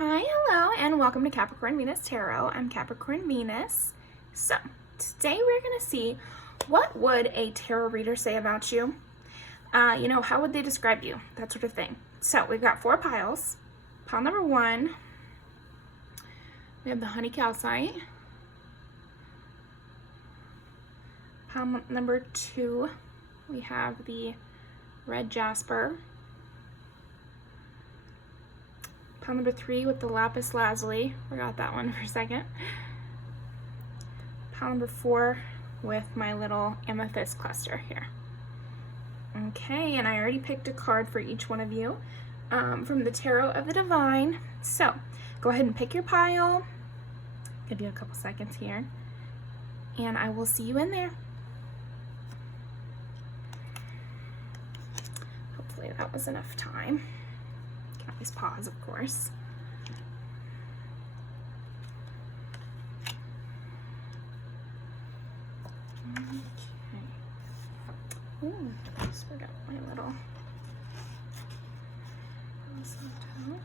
Hi, hello, and welcome to Capricorn Venus Tarot. I'm Capricorn Venus. So, today we're going to see what would a tarot reader say about you. How would they describe you? That sort of thing. So, we've got 4 piles. Pile number 1, we have the honey calcite. Pile number 2, we have the red jasper. Pile number 3 with the lapis lazuli. Forgot that one for a second. Pile number 4 with my little amethyst cluster here. Okay, and I already picked a card for each one of you from the Tarot of the Divine. So, go ahead and pick your pile. Give you a couple seconds here. And I will see you in there. Hopefully that was enough time. Can always pause, of course. Okay. Ooh, just forgot my little mistletoe.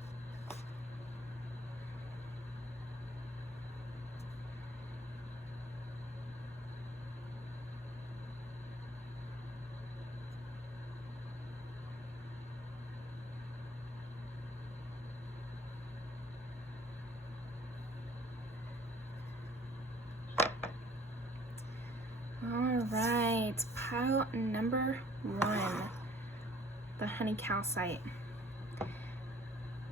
Alright, pile number 1, the honey calcite.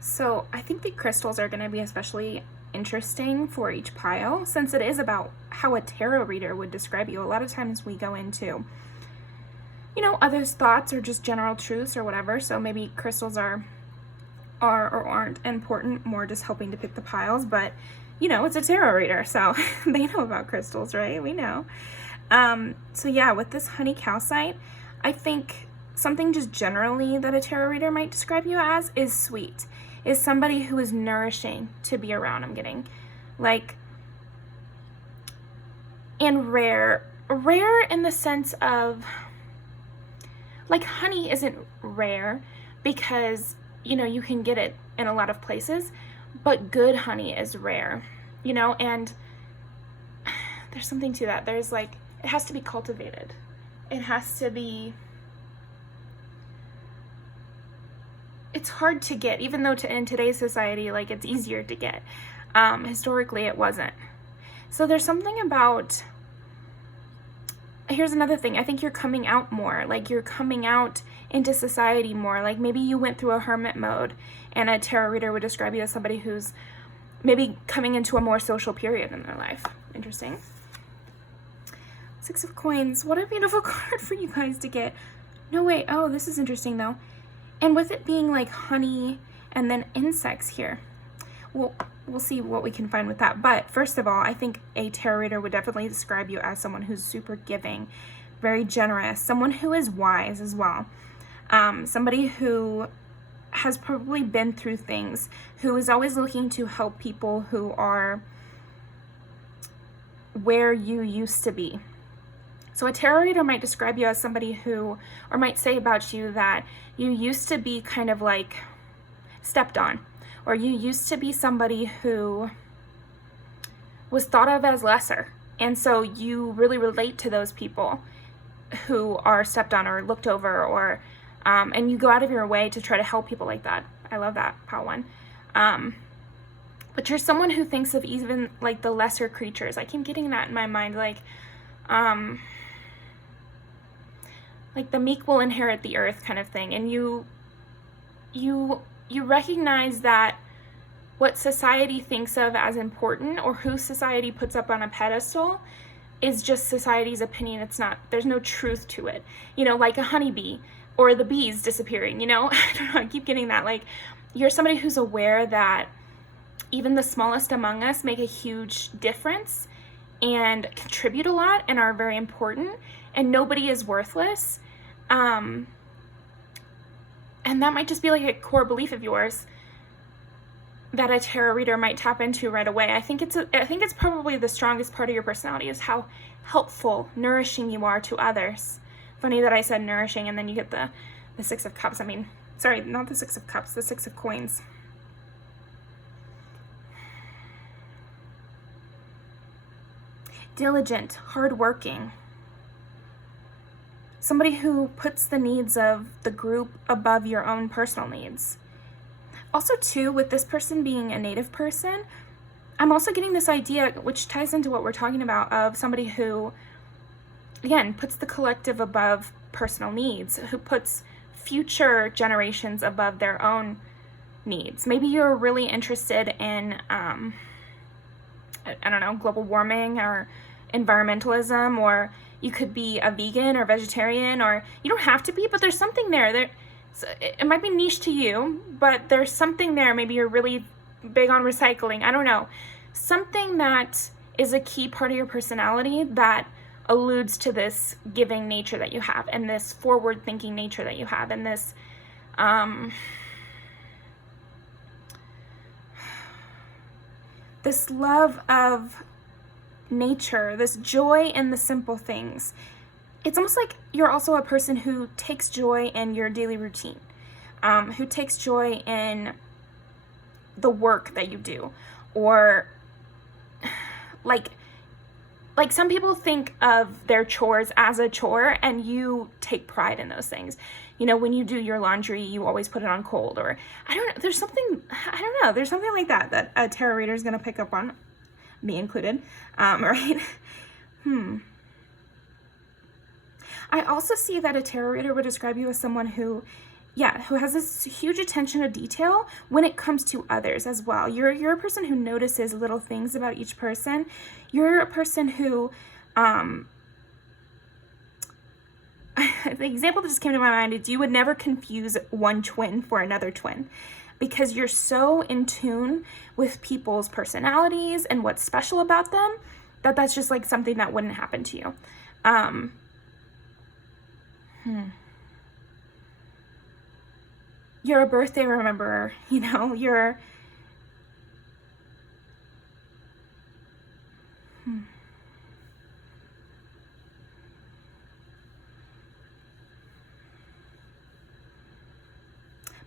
So I think the crystals are going to be especially interesting for each pile, since it is about how a tarot reader would describe you. A lot of times we go into, others' thoughts or just general truths or whatever, so maybe crystals are or aren't important, more just helping to pick the piles, but it's a tarot reader, so they know about crystals, right? We know. So yeah, with this honey calcite, I think something just generally that a tarot reader might describe you as is sweet, is somebody who is nourishing to be around, I'm getting. And rare in the sense of, honey isn't rare because, you can get it in a lot of places, but good honey is rare, and there's something to that. There's it has to be cultivated. It has to be, it's hard to get, even though in today's society, it's easier to get. Historically, it wasn't. So there's something about, here's another thing. I think you're coming out more. You're coming out into society more. Maybe you went through a hermit mode, and a tarot reader would describe you as somebody who's maybe coming into a more social period in their life. Interesting. 6 of Coins. What a beautiful card for you guys to get. No, wait. Oh, this is interesting, though. And with it being honey and then insects here, we'll see what we can find with that. But first of all, I think a tarot reader would definitely describe you as someone who's super giving, very generous, someone who is wise as well, somebody who has probably been through things, who is always looking to help people who are where you used to be. So a tarot reader might describe you as somebody who, or might say about you that you used to be kind of stepped on, or you used to be somebody who was thought of as lesser. And so you really relate to those people who are stepped on or looked over, or, and you go out of your way to try to help people like that. I love that, pile 1. But you're someone who thinks of even the lesser creatures. I keep getting that in my mind, the meek will inherit the earth kind of thing. And you recognize that what society thinks of as important, or who society puts up on a pedestal, is just society's opinion. It's not, there's no truth to it. Like a honeybee or the bees disappearing, I don't know, I keep getting that. You're somebody who's aware that even the smallest among us make a huge difference and contribute a lot and are very important, and nobody is worthless. And that might just be a core belief of yours that a tarot reader might tap into right away. I think it's probably the strongest part of your personality, is how helpful, nourishing you are to others. Funny that I said nourishing and then you get the 6 of Cups. Sorry, not the 6 of Cups, the 6 of Coins. diligent, hardworking, somebody who puts the needs of the group above your own personal needs. Also, too, with this person being a native person, I'm also getting this idea, which ties into what we're talking about, of somebody who, again, puts the collective above personal needs, who puts future generations above their own needs. Maybe you're really interested in, I don't know, global warming or environmentalism, or you could be a vegan or vegetarian, or you don't have to be, but there's something there. It might be niche to you, but there's something there. Maybe you're really big on recycling. I don't know. Something that is a key part of your personality that alludes to this giving nature that you have, and this forward-thinking nature that you have, and this this love of nature, this joy in the simple things. It's almost like you're also a person who takes joy in your daily routine, who takes joy in the work that you do, or like some people think of their chores as a chore, and you take pride in those things. You know, when you do your laundry, you always put it on cold, or there's something like that a tarot reader is going to pick up on, me included, right? I also see that a tarot reader would describe you as someone who has this huge attention to detail when it comes to others as well. You're a person who notices little things about each person. You're a person who, the example that just came to my mind is you would never confuse one twin for another twin, because you're so in tune with people's personalities and what's special about them that's just like something that wouldn't happen to you. You're a birthday rememberer, you're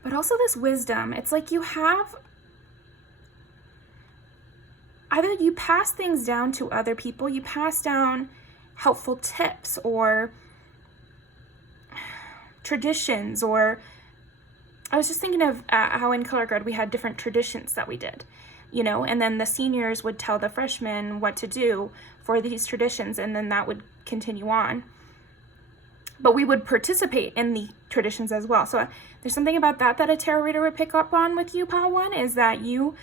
but also this wisdom. It's like you have, either you pass things down to other people, you pass down helpful tips or traditions, or I was just thinking of how in color guard we had different traditions that we did, and then the seniors would tell the freshmen what to do for these traditions, and then that would continue on. But we would participate in the traditions as well. So there's something about that a tarot reader would pick up on with you, Pile 1, is that you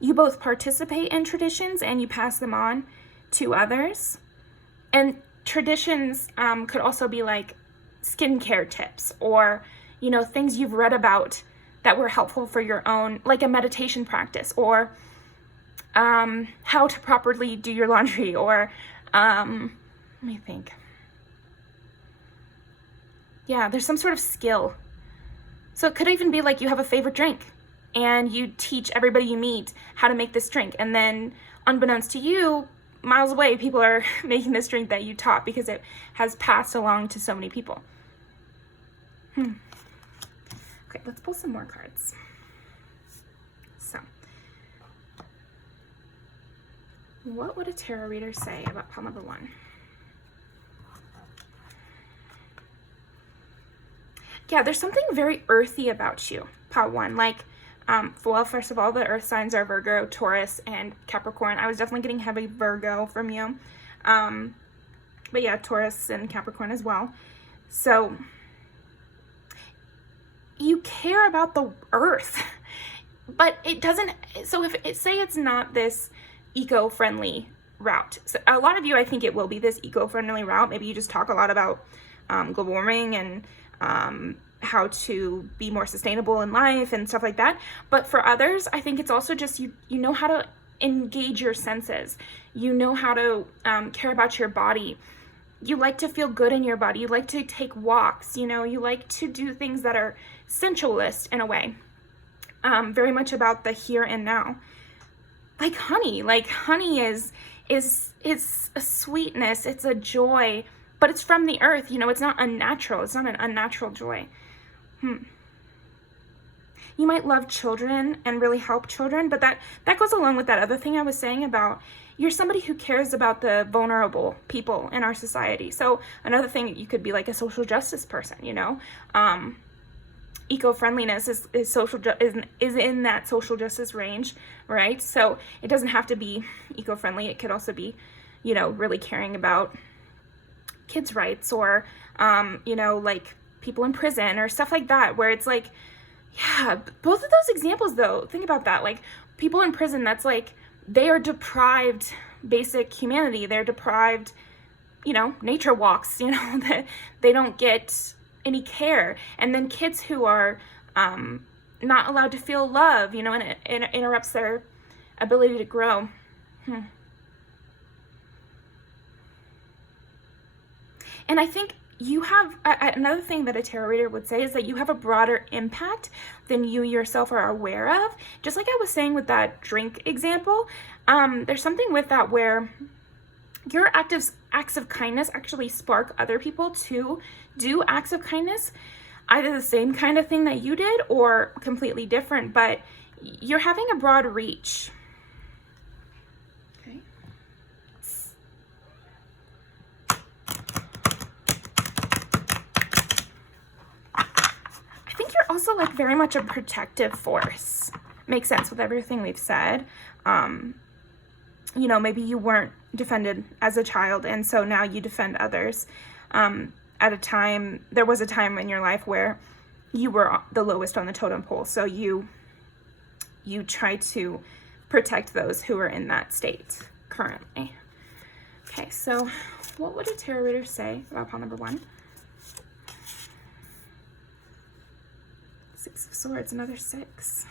both participate in traditions and you pass them on to others. And traditions could also be like skincare tips, or things you've read about that were helpful for your own, like a meditation practice, or how to properly do your laundry, or let me think. Yeah, there's some sort of skill. So it could even be like you have a favorite drink and you teach everybody you meet how to make this drink, and then unbeknownst to you, miles away, people are making this drink that you taught because it has passed along to so many people. Okay, let's pull some more cards. So, what would a tarot reader say about pile number 1? Yeah, there's something very earthy about you, pile 1. Like, well, first of all, the earth signs are Virgo, Taurus, and Capricorn. I was definitely getting heavy Virgo from you. But yeah, Taurus and Capricorn as well. So you care about the earth, but it doesn't, so if it, say it's not this eco-friendly route. So a lot of you, I think it will be this eco-friendly route. Maybe you just talk a lot about global warming and how to be more sustainable in life and stuff like that. But for others, I think it's also just you know how to engage your senses. You know how to care about your body. You like to feel good in your body. You like to take walks. You like to do things that are sensualist in a way. Very much about the here and now. Like honey. Like honey is a sweetness. It's a joy. But it's from the earth, it's not unnatural. It's not an unnatural joy. you might love children and really help children, but that goes along with that other thing I was saying about you're somebody who cares about the vulnerable people in our society. So another thing, you could be like a social justice person, you know. Eco-friendliness is in that social justice range, right? So it doesn't have to be eco-friendly. It could also be, you know, really caring about kids' rights, or you know, like people in prison or stuff like that, where it's like, yeah, both of those examples though, think about that, like people in prison, that's like they are deprived basic humanity. They're deprived, you know, nature walks, you know, that they don't get any care. And then kids who are not allowed to feel love, you know, and it interrupts their ability to grow. And I think you have, another thing that a tarot reader would say is that you have a broader impact than you yourself are aware of. Just like I was saying with that drink example, there's something with that where your acts of kindness actually spark other people to do acts of kindness, either the same kind of thing that you did or completely different, but you're having a broad reach. Okay. I think you're also like very much a protective force. Makes sense with everything we've said. You know, maybe you weren't defended as a child, and so now you defend others. At a time, there was a time in your life where you were the lowest on the totem pole, so you try to protect those who are in that state currently. Okay, so what would a tarot reader say about pile number 1? 6 of Swords, another 6.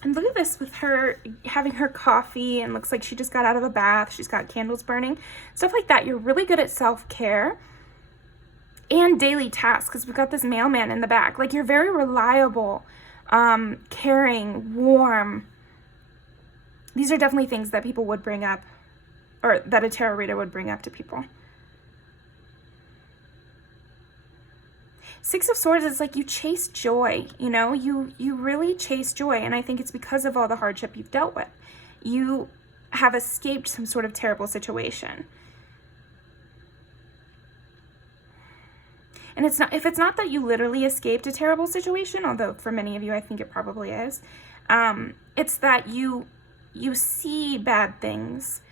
And look at this with her having her coffee, and looks like she just got out of a bath. She's got candles burning, stuff like that. You're really good at self-care and daily tasks, because we've got this mailman in the back. Like, you're very reliable, caring, warm. These are definitely things that people would bring up, or that a tarot reader would bring up to people. 6 of Swords is like you chase joy, you know, you really chase joy. And I think it's because of all the hardship you've dealt with. You have escaped some sort of terrible situation. And it's not, if it's not that you literally escaped a terrible situation, although for many of you, I think it probably is, it's that you see bad things,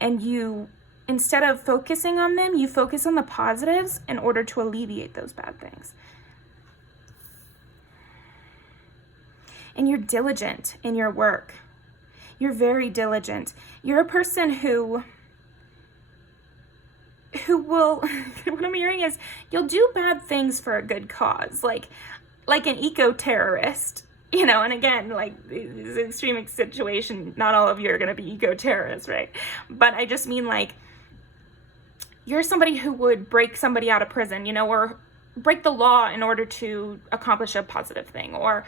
and you, instead of focusing on them, you focus on the positives in order to alleviate those bad things. And you're diligent in your work. You're very diligent. You're a person who will, what I'm hearing is, you'll do bad things for a good cause, like an eco-terrorist, you know. And again, like, this is an extreme situation. Not all of you are going to be eco-terrorists, right? But I just mean, like, you're somebody who would break somebody out of prison, you know, or break the law in order to accomplish a positive thing, or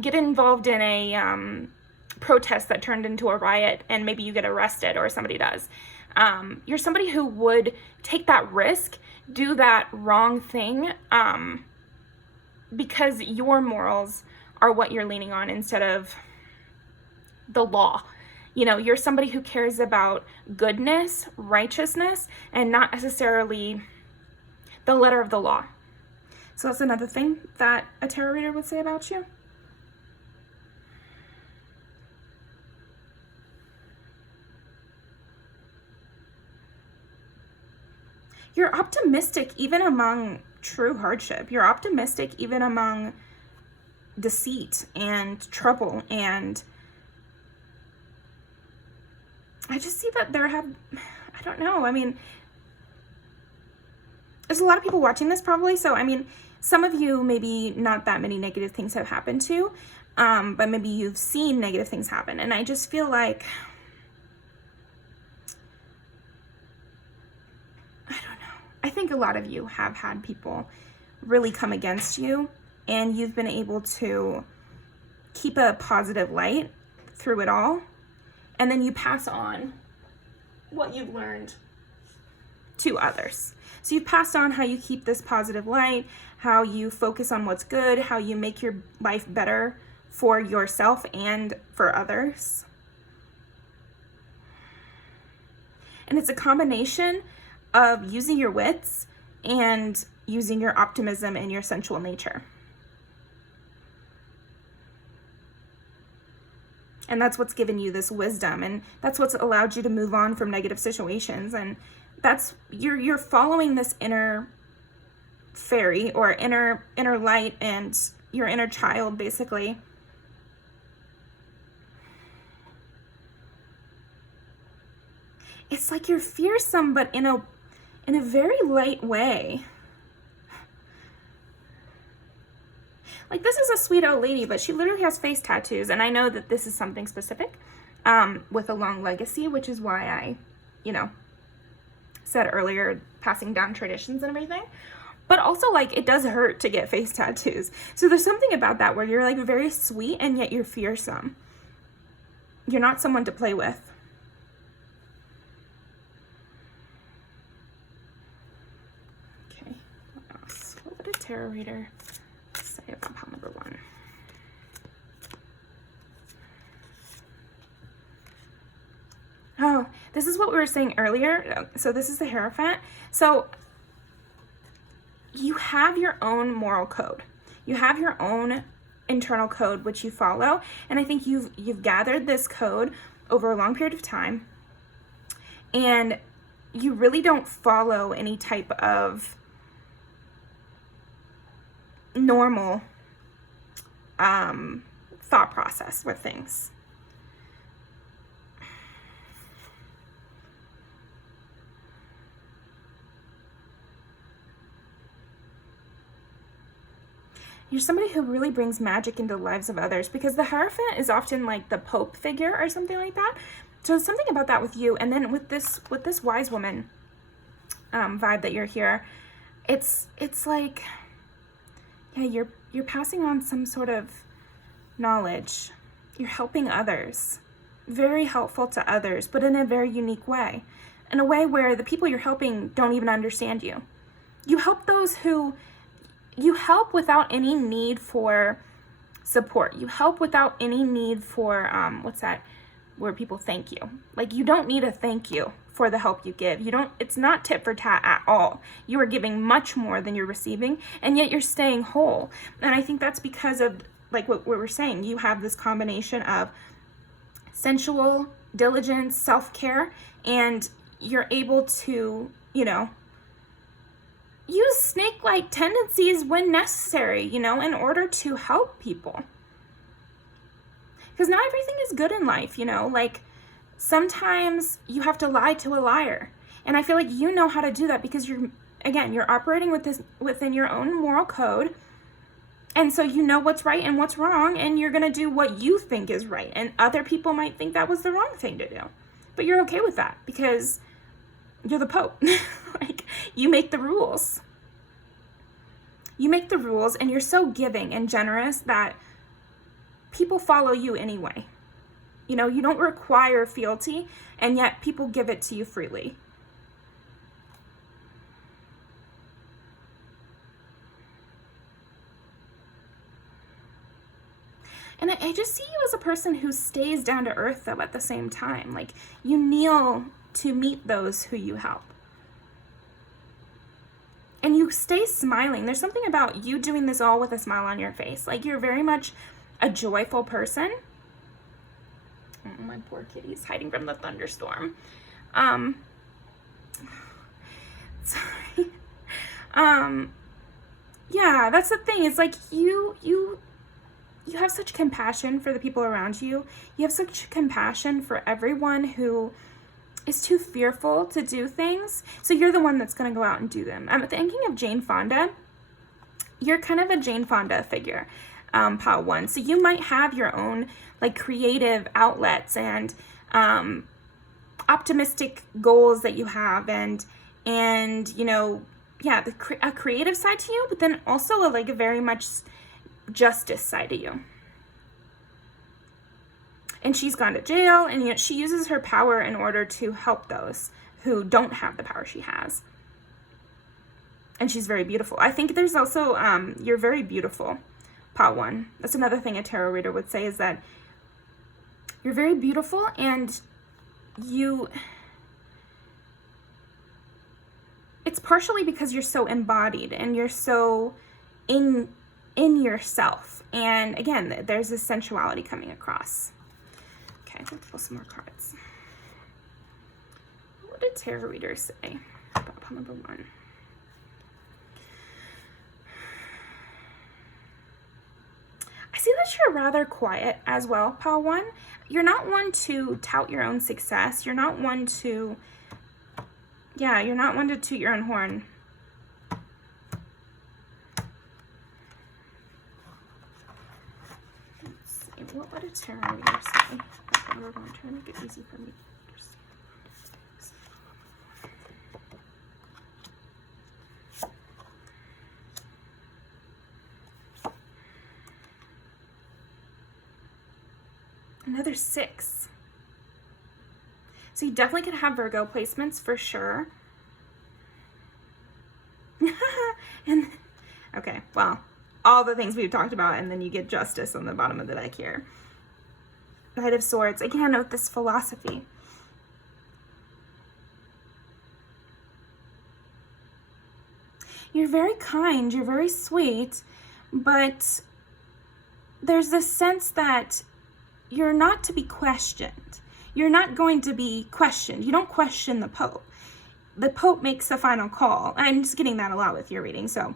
get involved in a protest that turned into a riot and maybe you get arrested, or somebody does. You're somebody who would take that risk, do that wrong thing, because your morals are what you're leaning on instead of the law. You know, you're somebody who cares about goodness, righteousness, and not necessarily the letter of the law. So that's another thing that a tarot reader would say about you. You're optimistic even among true hardship. You're optimistic even among deceit and trouble. And I just see that I don't know. I mean, there's a lot of people watching this probably. So, I mean, some of you, maybe not that many negative things have happened to, but maybe you've seen negative things happen. And I just feel like, I think a lot of you have had people really come against you, and you've been able to keep a positive light through it all, and then you pass on what you've learned to others. So you've passed on how you keep this positive light, how you focus on what's good, how you make your life better for yourself and for others. And it's a combination of using your wits and using your optimism and your sensual nature. And that's what's given you this wisdom, and that's what's allowed you to move on from negative situations. And that's you're following this inner fairy or inner light and your inner child, basically. It's like you're fearsome, but in a very light way. Like, this is a sweet old lady, but she literally has face tattoos. And I know that this is something specific with a long legacy, which is why I, said earlier, passing down traditions and everything. But also, like, it does hurt to get face tattoos. So there's something about that where you're, like, very sweet and yet you're fearsome. You're not someone to play with. Okay, what else? What would a tarot reader say about pile number 1? Oh, this is what we were saying earlier. So this is the Hierophant. So you have your own moral code. You have your own internal code which you follow, and I think you've gathered this code over a long period of time, and you really don't follow any type of normal thought process with things. You're somebody who really brings magic into the lives of others, because the Hierophant is often like the Pope figure or something like that. So something about that with you. And then with this wise woman vibe that you're here, it's like, yeah, you're passing on some sort of knowledge. You're helping others, very helpful to others, but in a very unique way, in a way where the people you're helping don't even understand you. You help those who you help without any need for support. You help without any need for, what's that, where people thank you. Like, you don't need a thank you for the help you give. It's not tit for tat at all. You are giving much more than you're receiving, and yet you're staying whole. And I think that's because of, like what we're saying, you have this combination of sensual diligence, self-care, and you're able to, use snake-like tendencies when necessary, in order to help people. Because not everything is good in life, like sometimes you have to lie to a liar. And I feel like you know how to do that because you're operating within your own moral code. And so you know what's right and what's wrong, and you're going to do what you think is right. And other people might think that was the wrong thing to do. But you're okay with that because you're the Pope. Like, you make the rules. You make the rules, and you're so giving and generous that people follow you anyway. You don't require fealty, and yet people give it to you freely. And I just see you as a person who stays down to earth, though, at the same time. Like, you kneel to meet those who you help. And you stay smiling. There's something about you doing this all with a smile on your face. Like, you're very much a joyful person. Oh, my poor kitty's hiding from the thunderstorm. Sorry. Yeah, that's the thing. It's like you have such compassion for the people around you. You have such compassion for everyone who is too fearful to do things. So you're the one that's going to go out and do them. I'm thinking of Jane Fonda. You're kind of a Jane Fonda figure, pile 1. So you might have your own like creative outlets and optimistic goals that you have, and a creative side to you, but then also a very much justice side to you. And she's gone to jail, and she uses her power in order to help those who don't have the power she has. And she's very beautiful. I think there's also, you're very beautiful, Pile 1. That's another thing a tarot reader would say, is that you're very beautiful, and it's partially because you're so embodied and you're so in yourself. And again, there's this sensuality coming across. Okay, let's pull some more cards. What did tarot readers say about pile number 1? I see that you're rather quiet as well, pile 1. You're not one to tout your own success. You're not one to, you're not one to toot your own horn. Let's see, what would a tarot reader say? We're going to make it easy for me to understand. Another 6. So you definitely could have Virgo placements for sure. And okay, well, all the things we've talked about, and then you get Justice on the bottom of the deck here. Knight of Swords, again, with this philosophy. You're very kind, you're very sweet, but there's this sense that you're not to be questioned. You're not going to be questioned. You don't question the Pope. The Pope makes the final call. I'm just getting that a lot with your reading, so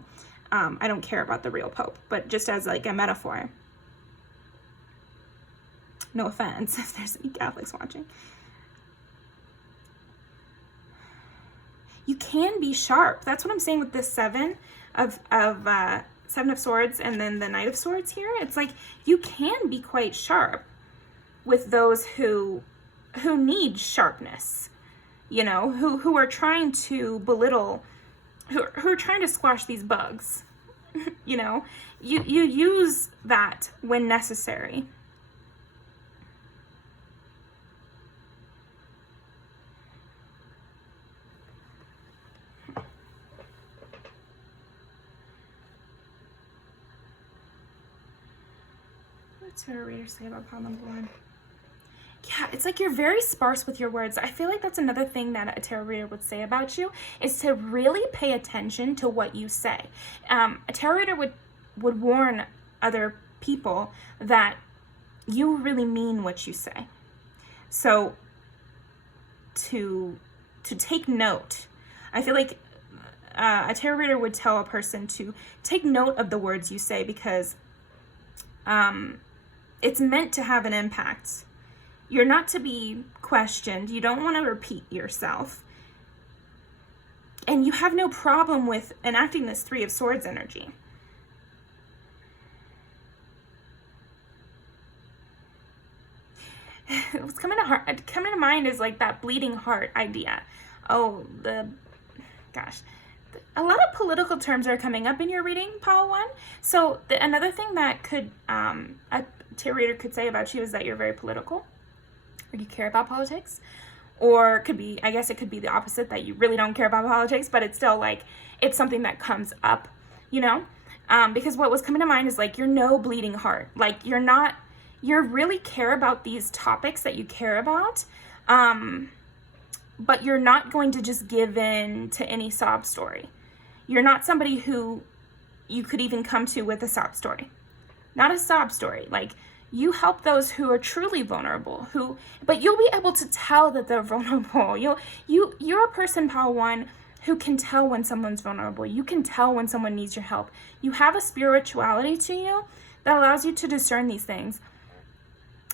I don't care about the real Pope, but just as like a metaphor. No offense if there's any Catholics watching. You can be sharp. That's what I'm saying with this Seven of Swords and then the Knight of Swords here. It's like you can be quite sharp with those who need sharpness, you know, who are trying to belittle, who are trying to squash these bugs. You know, you use that when necessary. What's our reader say about pile number 1? Yeah, it's like you're very sparse with your words. I feel like that's another thing that a tarot reader would say about you, is to really pay attention to what you say. A tarot reader would warn other people that you really mean what you say. So to take note, I feel like a tarot reader would tell a person to take note of the words you say, because it's meant to have an impact. You're not to be questioned. You don't want to repeat yourself. And you have no problem with enacting this Three of Swords energy. What's coming to mind is like that bleeding heart idea. Oh, gosh. A lot of political terms are coming up in your reading, pile 1. So another thing that could a tarot reader could say about you is that you're very political, or you care about politics, or it could be, I guess it could be the opposite, that you really don't care about politics, but it's still like, it's something that comes up, you know? Because what was coming to mind is like, you're no bleeding heart. Like you really care about these topics that you care about, but you're not going to just give in to any sob story. You're not somebody who you could even come to with a sob story. Not a sob story. Like, you help those who are truly vulnerable, but you'll be able to tell that they're vulnerable. You're a person, pile 1, who can tell when someone's vulnerable. You can tell when someone needs your help. You have a spirituality to you that allows you to discern these things.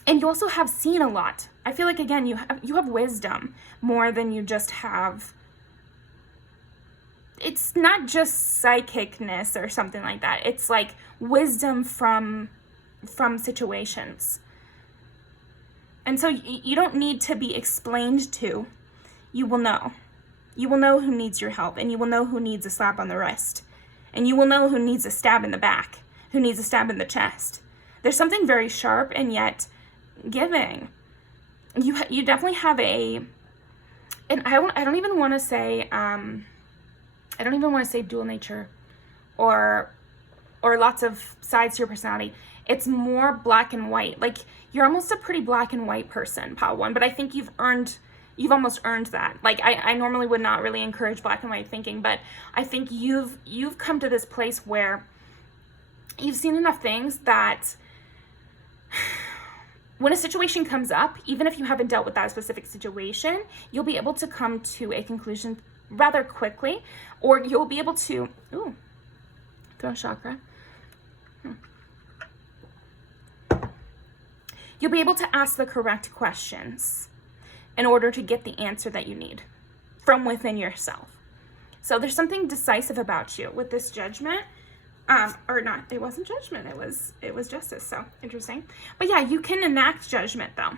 And you also have seen a lot. I feel like, again, you have wisdom more than you just have. It's not just psychicness or something like that. It's like wisdom from situations. And so you don't need to be explained to. You will know. You will know who needs your help, and you will know who needs a slap on the wrist. And you will know who needs a stab in the back, who needs a stab in the chest. There's something very sharp and yet giving. You definitely have and I don't even want to say, I don't even want to say dual nature or lots of sides to your personality. It's more black and white. Like, you're almost a pretty black and white person, pile one, but I think you've almost earned that. Like, I normally would not really encourage black and white thinking, but I think you've come to this place where you've seen enough things that when a situation comes up, even if you haven't dealt with that specific situation, you'll be able to come to a conclusion rather quickly, or you'll be able to, throat chakra. You'll be able to ask the correct questions in order to get the answer that you need from within yourself. So there's something decisive about you with this judgment. Or not, it wasn't judgment, it was justice. So interesting. But yeah, you can enact judgment though.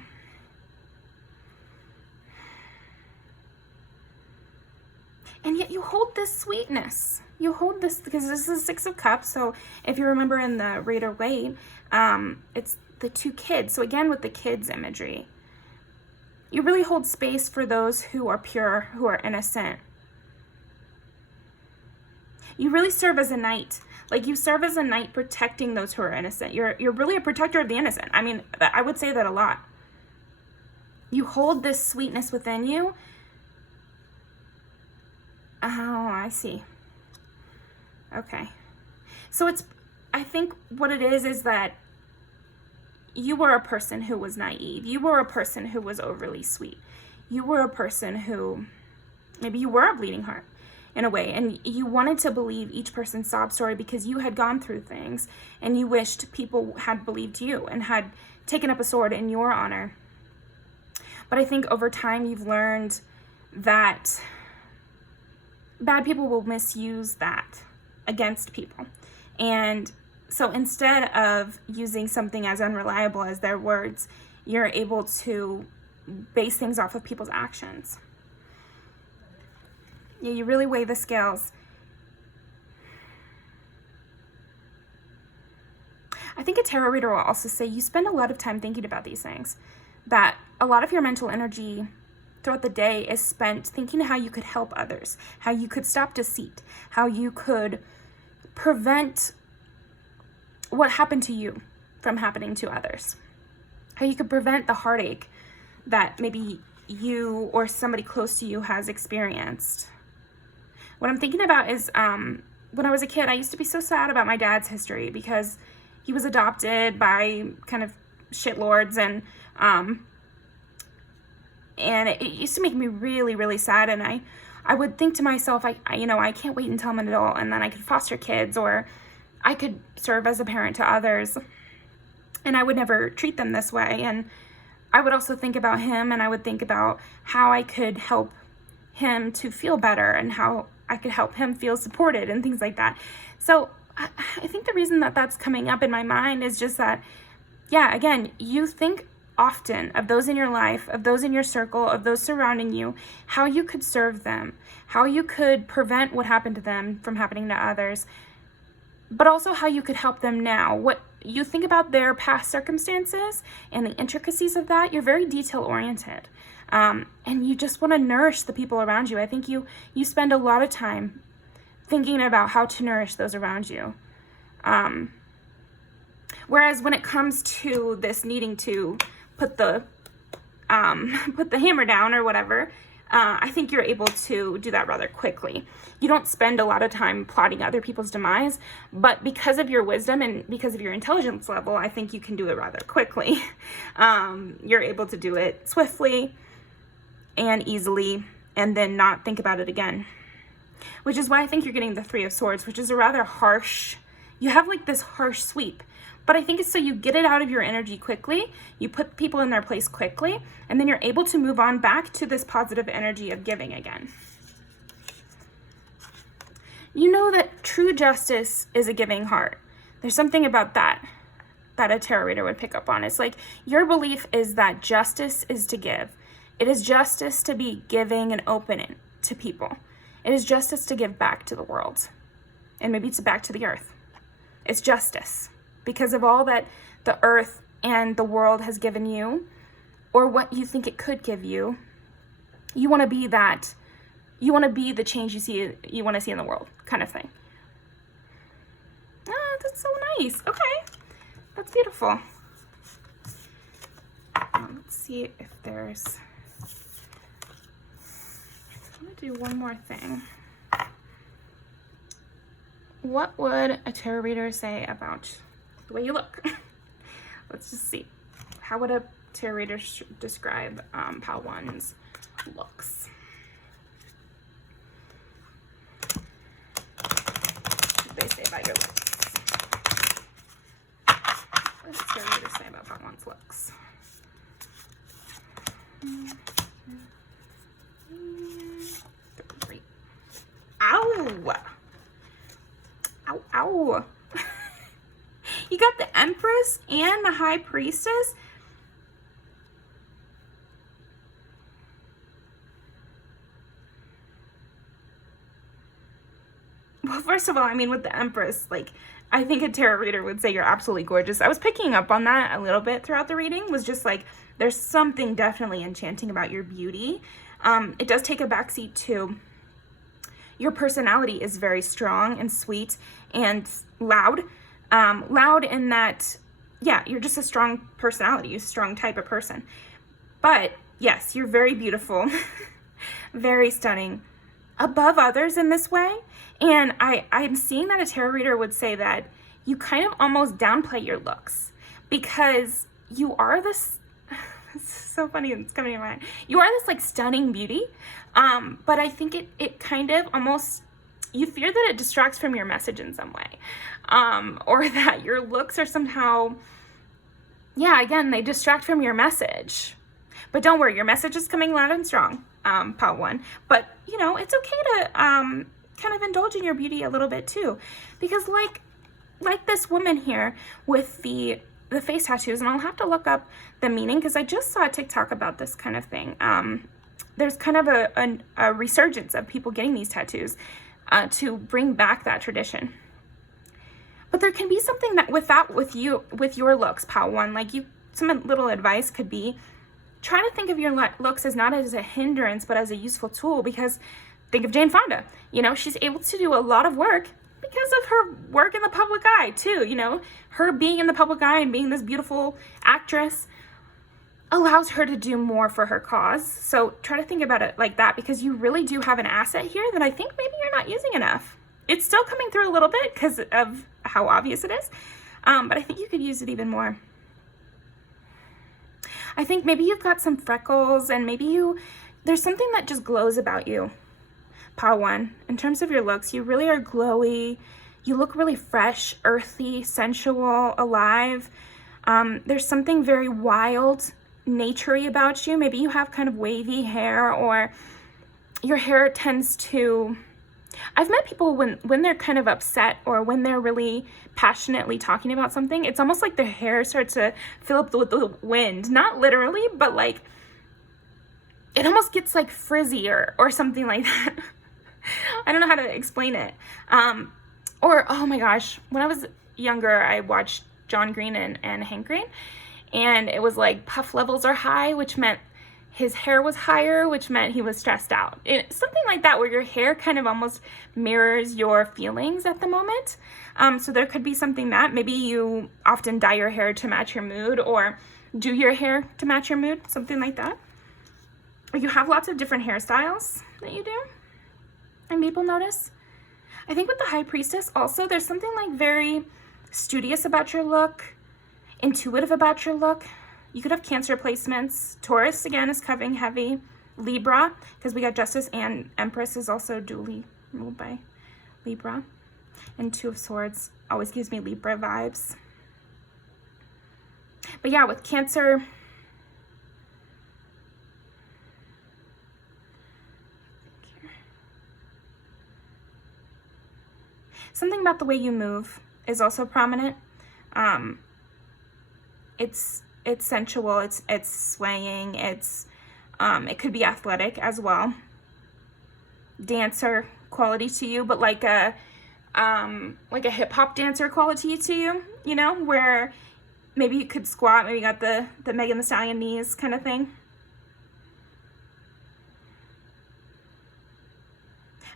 And yet you hold this sweetness. You hold this, because this is 6 of Cups. So if you remember in the Rider-Waite, it's the 2 kids. So again, with the kids imagery, you really hold space for those who are pure, who are innocent. You really serve as a knight. Like, you serve as a knight protecting those who are innocent. You're really a protector of the innocent. I mean, I would say that a lot. You hold this sweetness within you. Oh, I see. Okay. So I think what it is that you were a person who was naive. You were a person who was overly sweet. You were a person who, maybe you were a bleeding heart in a way, and you wanted to believe each person's sob story because you had gone through things and you wished people had believed you and had taken up a sword in your honor. But I think over time you've learned that bad people will misuse that against people. And so instead of using something as unreliable as their words, you're able to base things off of people's actions. Yeah, you really weigh the scales. I think a tarot reader will also say you spend a lot of time thinking about these things, that a lot of your mental energy throughout the day is spent thinking how you could help others, how you could stop deceit, how you could prevent what happened to you from happening to others, how you could prevent the heartache that maybe you or somebody close to you has experienced. What I'm thinking about is when I was a kid, I used to be so sad about my dad's history because he was adopted by kind of shitlords, and it used to make me really, really sad. And I would think to myself, I can't wait until I'm an adult and then I could foster kids, or I could serve as a parent to others, and I would never treat them this way. And I would also think about him, and I would think about how I could help him to feel better and how I could help him feel supported and things like that. So I think the reason that that's coming up in my mind is just that, yeah, again, you think often of those in your life, of those in your circle, of those surrounding you, how you could serve them, how you could prevent what happened to them from happening to others, but also how you could help them now. What you think about their past circumstances and the intricacies of that, you're very detail oriented. And you just want to nourish the people around you. I think you spend a lot of time thinking about how to nourish those around you. Whereas when it comes to this needing to put the hammer down or whatever, I think you're able to do that rather quickly. You don't spend a lot of time plotting other people's demise, but because of your wisdom and because of your intelligence level, I think you can do it rather quickly. You're able to do it swiftly and easily, and then not think about it again. Which is why I think you're getting the 3 of Swords, which is a rather harsh, you have like this harsh sweep. But I think it's so you get it out of your energy quickly, you put people in their place quickly, and then you're able to move on back to this positive energy of giving again. You know that true justice is a giving heart. There's something about that a tarot reader would pick up on. It's like your belief is that justice is to give. It is justice to be giving and open to people. It is justice to give back to the world, and maybe to back to the earth. It's justice because of all that the earth and the world has given you, or what you think it could give you. You want to be that, you want to be the change you want to see in the world, kind of thing. Oh, that's so nice. Okay, that's beautiful. Let's see if there's, I'm going to do one more thing. What would a tarot reader say about the way you look? Let's just see. How would a tarot reader describe Pile 1's looks? What do they say about your looks? What does tarot reader say about Pile 1's looks? Ow! Ow, ow. You got the Empress and the High Priestess. Well, first of all, I mean, with the Empress, like, I think a tarot reader would say you're absolutely gorgeous. I was picking up on that a little bit throughout the reading, was just like, there's something definitely enchanting about your beauty. It does take a backseat to your personality is very strong and sweet and loud. Loud in that, yeah, you're just a strong personality, you're a strong type of person. But yes, you're very beautiful, very stunning, above others in this way. And I'm seeing that a tarot reader would say that you kind of almost downplay your looks because you are this, it's so funny, it's coming to mind. You are this like stunning beauty, but I think it kind of almost, you fear that it distracts from your message in some way, or that your looks are somehow, yeah, again, they distract from your message. But don't worry, your message is coming loud and strong, Pile 1. But, you know, it's okay to kind of indulge in your beauty a little bit too. Because like this woman here with the face tattoos, and I'll have to look up the meaning because I just saw a TikTok about this kind of thing. There's kind of a resurgence of people getting these tattoos to bring back that tradition. But there can be something that with your looks, Pile 1, like some little advice could be, try to think of your looks as not as a hindrance, but as a useful tool. Because think of Jane Fonda, you know, she's able to do a lot of work because of her work in the public eye too. You know, her being in the public eye and being this beautiful actress allows her to do more for her cause. So try to think about it like that, because you really do have an asset here that I think maybe you're not using enough. It's still coming through a little bit because of how obvious it is, but I think you could use it even more. I think maybe you've got some freckles, and maybe there's something that just glows about you, Pile 1. In terms of your looks, you really are glowy. You look really fresh, earthy, sensual, alive. There's something very wild, naturey about you. Maybe you have kind of wavy hair, or your hair tends to, I've met people when they're kind of upset or when they're really passionately talking about something, it's almost like their hair starts to fill up with the wind. Not literally, but like it almost gets like frizzy or something like that. I don't know how to explain it. Or, oh my gosh, when I was younger, I watched John Green and Hank Green, and it was like puff levels are high, which meant his hair was higher, which meant he was stressed out. Something like that, where your hair kind of almost mirrors your feelings at the moment. So there could be something that maybe you often dye your hair to match your mood, or do your hair to match your mood, something like that. Or you have lots of different hairstyles that you do and people notice. I think with the High Priestess also, there's something like very studious about your look, intuitive about your look. You could have Cancer placements. Taurus, again, is coming heavy. Libra, because we got Justice and Empress is also dually ruled by Libra. And Two of Swords always gives me Libra vibes. But yeah, with Cancer, something about the way you move is also prominent. It's sensual, it's swaying, it could be athletic as well. Dancer quality to you, but like a hip hop dancer quality to you, you know, where maybe you could squat, maybe you got the Megan Thee Stallion knees kind of thing.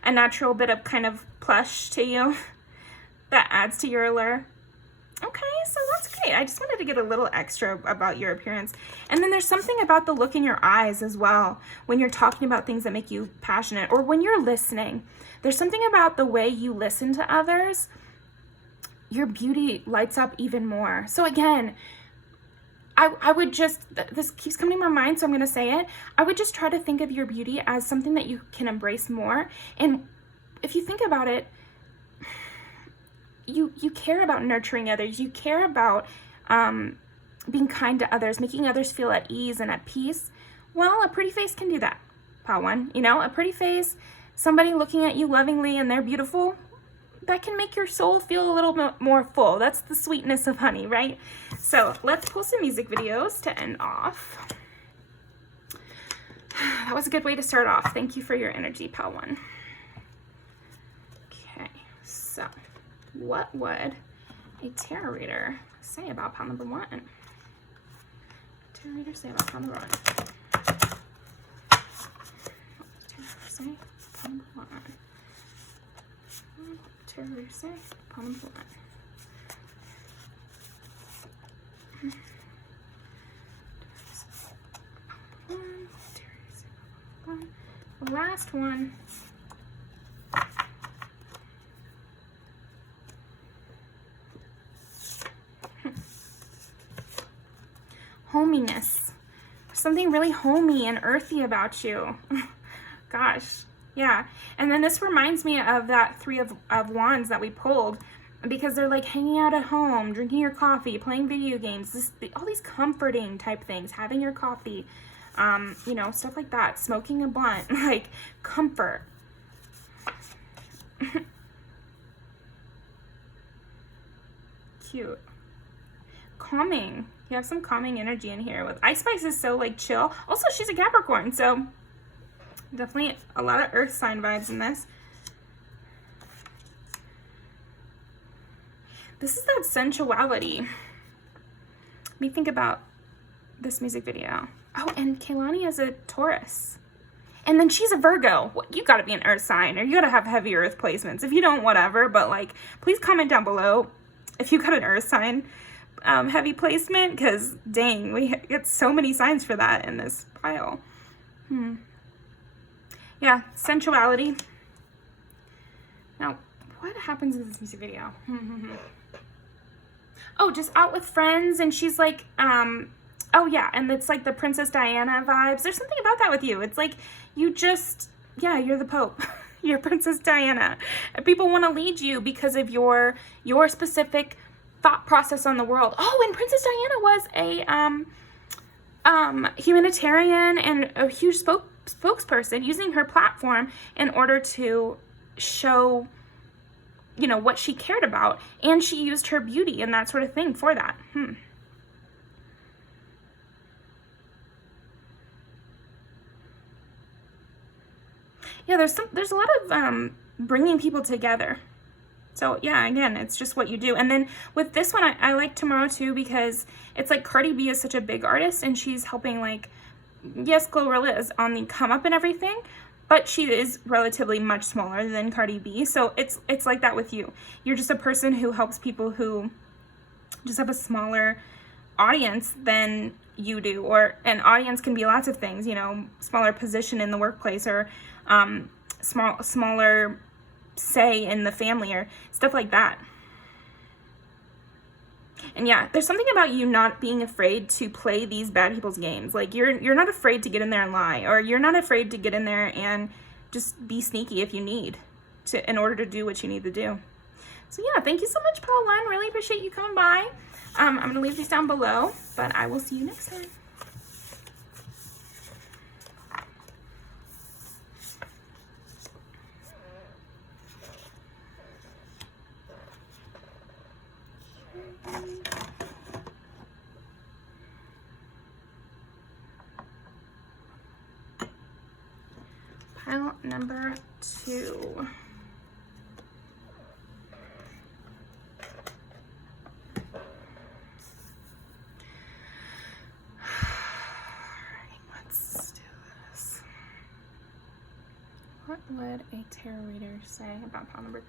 a natural bit of kind of plush to you that adds to your allure. Okay, so that's great. I just wanted to get a little extra about your appearance. And then there's something about the look in your eyes as well when you're talking about things that make you passionate, or when you're listening. There's something about the way you listen to others. Your beauty lights up even more. So again, I would just, this keeps coming to my mind, so I'm going to say it. I would just try to think of your beauty as something that you can embrace more. And if you think about it, you care about nurturing others. You care about being kind to others, making others feel at ease and at peace. Well, a pretty face can do that, Pile 1. You know, a pretty face, somebody looking at you lovingly and they're beautiful, that can make your soul feel a little bit more full. That's the sweetness of honey, right? So let's pull some music videos to end off. That was a good way to start off. Thank you for your energy, Pile 1. Okay, so what would a tarot reader say about pile number 1? Tarot reader say about pile number 1. Tarot say pile number 1. Tarot reader say pile number 1. The last one. Hominess. Something really homey and earthy about you. Gosh, yeah. And then this reminds me of that 3 of Wands that we pulled, because they're like hanging out at home, drinking your coffee, playing video games, all these comforting type things, having your coffee, you know, stuff like that, smoking a blunt, like comfort. Cute. Calming. You have some calming energy in here. With Ice Spice is so like chill. Also, she's a Capricorn, so definitely a lot of earth sign vibes in this. This is that sensuality. Let me think about this music video. Oh, and Kehlani is a Taurus. And then she's a Virgo. You gotta be an earth sign, or you gotta have heavy earth placements. If you don't, whatever, but like, please comment down below if you got an earth sign heavy placement, because dang, we get so many signs for that in this pile. Yeah, sensuality. Now, what happens in this music video? Oh, just out with friends, and she's like, oh yeah, and it's like the Princess Diana vibes. There's something about that with you. It's like you just, yeah, you're the Pope. You're Princess Diana. People want to lead you because of your specific thought process on the world. Oh, and Princess Diana was a humanitarian and a huge spokesperson, using her platform in order to show, you know, what she cared about, and she used her beauty and that sort of thing for that. Yeah, there's a lot of bringing people together. So yeah, again, it's just what you do. And then with this one, I like Tomorrow too, because it's like Cardi B is such a big artist, and she's helping, like, yes, Glorilla is on the come up and everything, but she is relatively much smaller than Cardi B. So it's like that with you. You're just a person who helps people who just have a smaller audience than you do, or an audience can be lots of things, you know, smaller position in the workplace, or smaller say in the family, or stuff like that. And yeah, there's something about you not being afraid to play these bad people's games. Like you're not afraid to get in there and lie, or you're not afraid to get in there and just be sneaky if you need to, in order to do what you need to do. So yeah, thank you so much, Pile 1. Really appreciate you coming by. I'm gonna leave these down below, but I will see you next time. Pile number 2. What would a tarot reader say about pile number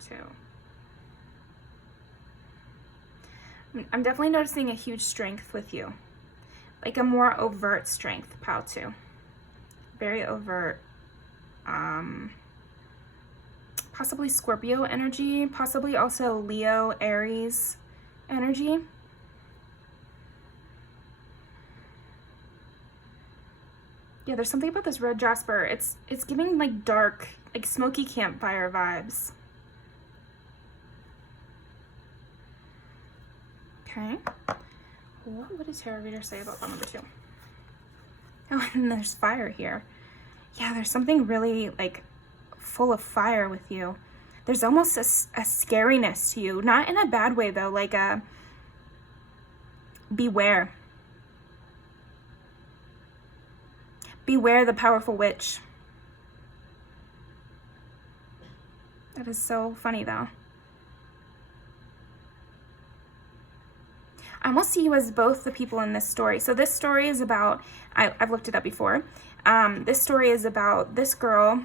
2? I'm definitely noticing a huge strength with you. Like a more overt strength, pile 2. Very overt. Possibly Scorpio energy, possibly also Leo, Aries energy. Yeah, there's something about this red jasper. It's giving like dark, like smoky campfire vibes. Okay. What would a tarot reader say about pile number 2? Oh, and there's fire here. Yeah, there's something really like full of fire with you. There's almost a scariness to you. Not in a bad way though, like a beware. Beware the powerful witch. That is so funny though. I almost see you as both the people in this story. So this story is about, I've looked it up before. This story is about this girl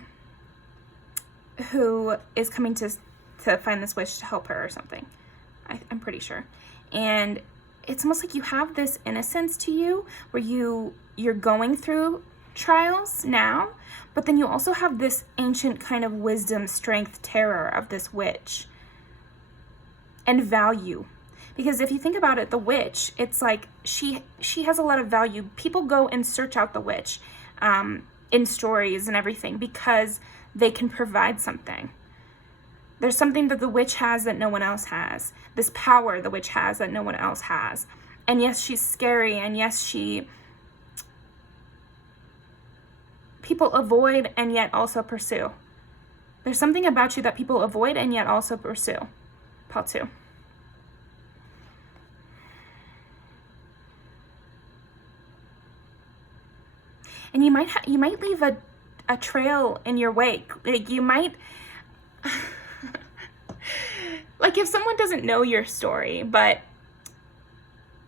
who is coming to find this witch to help her or something. I'm pretty sure. And it's almost like you have this innocence to you where you're going through trials now, but then you also have this ancient kind of wisdom, strength, terror of this witch and value. Because if you think about it, the witch, it's like she has a lot of value. People go and search out the witch in stories and everything because they can provide something. There's something that the witch has that no one else has. This power the witch has that no one else has. And yes, she's scary, and yes, people avoid and yet also pursue. There's something about you that people avoid and yet also pursue. Pile 2. And you might leave a trail in your wake. Like you might, like if someone doesn't know your story, but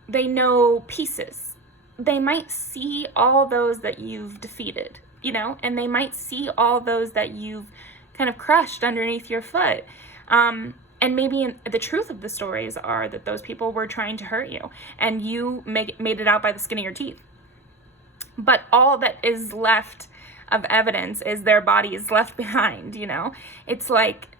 they know pieces, they might see all those that you've defeated, you know, and they might see all those that you've kind of crushed underneath your foot. And maybe the truth of the stories are that those people were trying to hurt you and you made it out by the skin of your teeth. But all that is left of evidence is their bodies left behind, you know? It's like,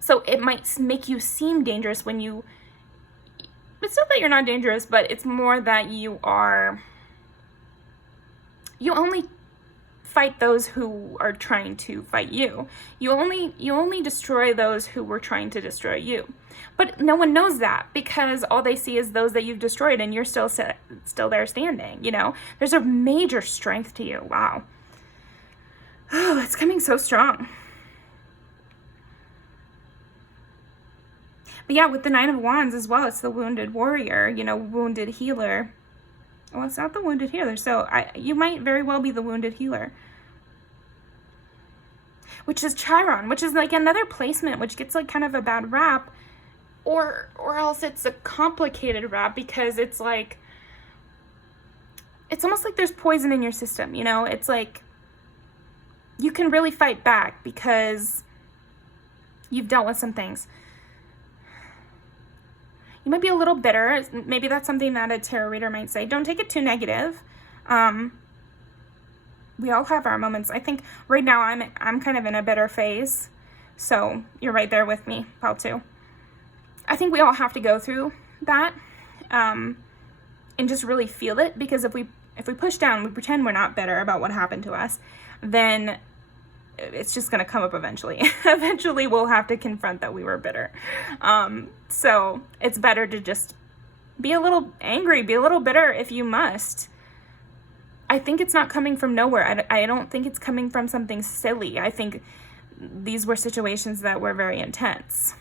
so it might make you seem dangerous when it's not that you're not dangerous, but it's more that you only fight those who are trying to fight you. You only destroy those who were trying to destroy you. But no one knows that because all they see is those that you've destroyed and you're still there standing, you know? There's a major strength to you. Wow. Oh, it's coming so strong. But yeah, with the Nine of Wands as well, it's the wounded warrior, you know, wounded healer. Well, it's not the wounded healer, so you might very well be the wounded healer. Which is Chiron, which is like another placement, which gets like kind of a bad rap. Or else it's a complicated rap because it's like, it's almost like there's poison in your system, you know? It's like, you can really fight back because you've dealt with some things. You might be a little bitter. Maybe that's something that a tarot reader might say. Don't take it too negative. We all have our moments. I think right now I'm kind of in a bitter phase. So you're right there with me, pile 2. I think we all have to go through that and just really feel it, because if we push down, we pretend we're not bitter about what happened to us, then it's just going to come up eventually. Eventually we'll have to confront that we were bitter. So it's better to just be a little angry, be a little bitter if you must. I think it's not coming from nowhere. I don't think it's coming from something silly. I think these were situations that were very intense.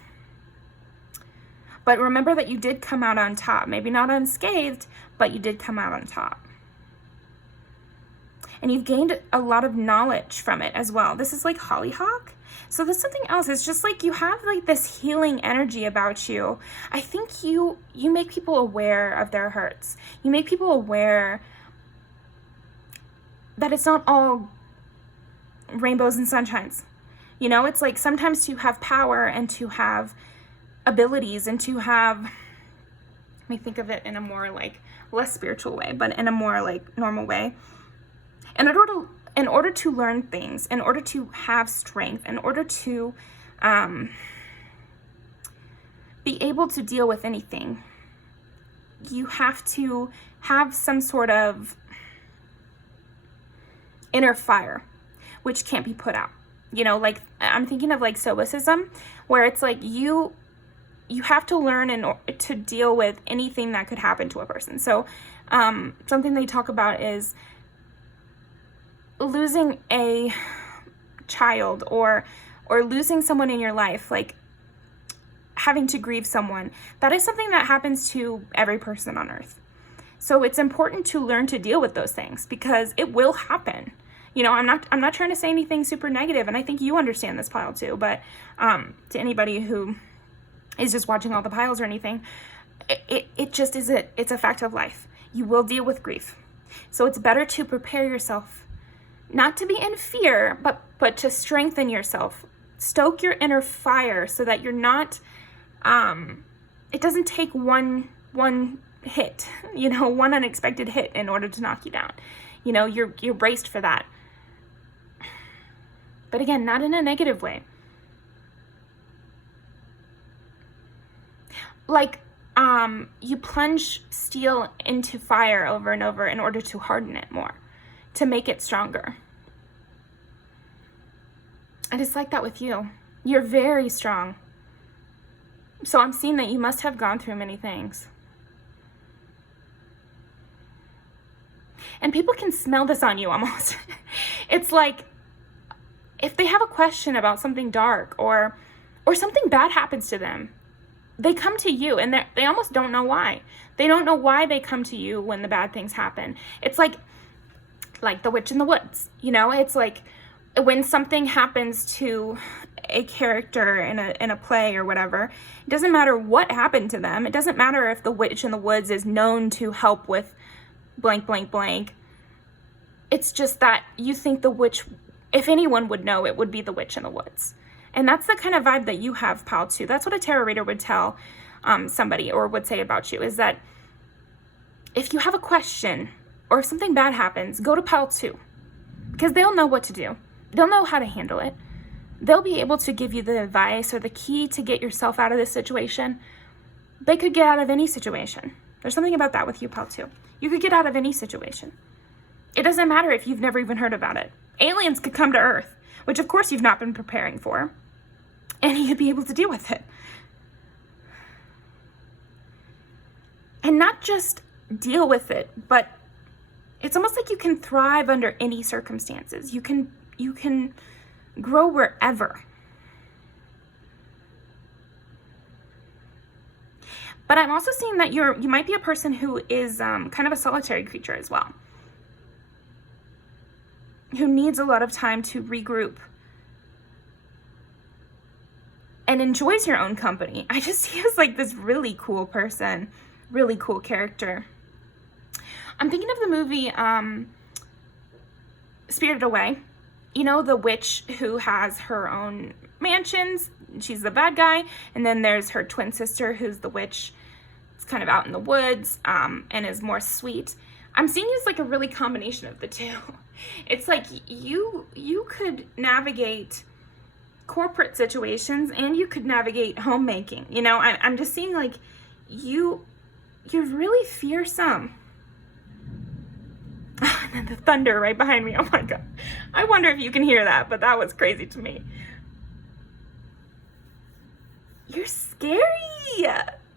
But remember that you did come out on top. Maybe not unscathed, but you did come out on top. And you've gained a lot of knowledge from it as well. This is like hollyhock. So there's something else. It's just like you have like this healing energy about you. I think you make people aware of their hurts. You make people aware that it's not all rainbows and sunshines. You know, it's like sometimes to have power and to have abilities and to have, let me think of it in a more like less spiritual way, but in a more like normal way. In order to learn things, in order to have strength, in order to be able to deal with anything, you have to have some sort of inner fire, which can't be put out. You know, like I'm thinking of like stoicism, where it's like you have to learn to deal with anything that could happen to a person. So something they talk about is losing a child or losing someone in your life, like having to grieve someone. That is something that happens to every person on earth. So it's important to learn to deal with those things because it will happen. You know, I'm not trying to say anything super negative, and I think you understand this pile too, but to anybody who is just watching all the piles or anything, it just is it's a fact of life. You will deal with grief. So it's better to prepare yourself, not to be in fear, but to strengthen yourself. Stoke your inner fire so that you're not, it doesn't take one hit, you know, one unexpected hit in order to knock you down. You know, you're braced for that. But again, not in a negative way. Like, you plunge steel into fire over and over in order to harden it more, to make it stronger. And it's like that with you. You're very strong. So I'm seeing that you must have gone through many things. And people can smell this on you almost. It's like, if they have a question about something dark or something bad happens to them, they come to you and they almost don't know why. They don't know why they come to you when the bad things happen. It's like the witch in the woods, you know? It's like when something happens to a character in a play or whatever, it doesn't matter what happened to them. It doesn't matter if the witch in the woods is known to help with blank, blank, blank. It's just that you think the witch, if anyone would know, it would be the witch in the woods. And that's the kind of vibe that you have, pile 2. That's what a tarot reader would tell somebody or would say about you, is that if you have a question or if something bad happens, go to pile 2 because they'll know what to do. They'll know how to handle it. They'll be able to give you the advice or the key to get yourself out of this situation. They could get out of any situation. There's something about that with you, pile 2. You could get out of any situation. It doesn't matter if you've never even heard about it. Aliens could come to Earth, which of course you've not been preparing for, and you'd be able to deal with it. And not just deal with it, but it's almost like you can thrive under any circumstances. You can grow wherever. But I'm also seeing that you might be a person who is kind of a solitary creature as well, who needs a lot of time to regroup and enjoys your own company. I just see you as like this really cool person, really cool character. I'm thinking of the movie Spirited Away. You know, the witch who has her own mansions. She's the bad guy. And then there's her twin sister who's the witch. It's kind of out in the woods and is more sweet. I'm seeing you as like a really combination of the two. It's like you could navigate corporate situations and you could navigate homemaking. You know, I'm just seeing like you're really fearsome. And then the thunder right behind me. Oh my God. I wonder if you can hear that, but that was crazy to me. You're scary,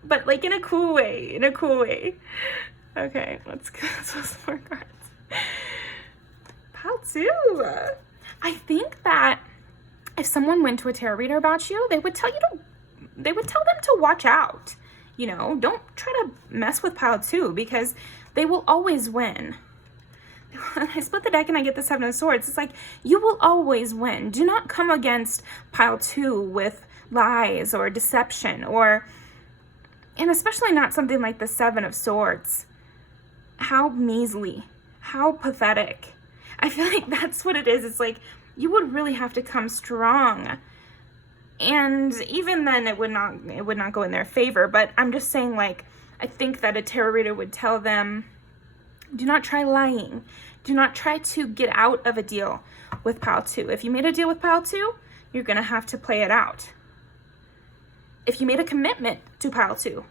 but like in a cool way, Okay, let's go some more cards. Pile 2. I think that if someone went to a tarot reader about you, they would tell them to watch out. You know, don't try to mess with pile 2 because they will always win. I split the deck and I get the 7 of Swords. It's like, you will always win. Do not come against pile 2 with lies or deception and especially not something like the 7 of Swords. How measly, how pathetic. I feel like that's what it is. It's like You would really have to come strong. And even then it would not go in their favor. But I'm just saying, like, I think that a tarot reader would tell them, do not try lying. Do not try to get out of a deal with pile 2. If you made a deal with pile 2, you're going to have to play it out. If you made a commitment to pile 2,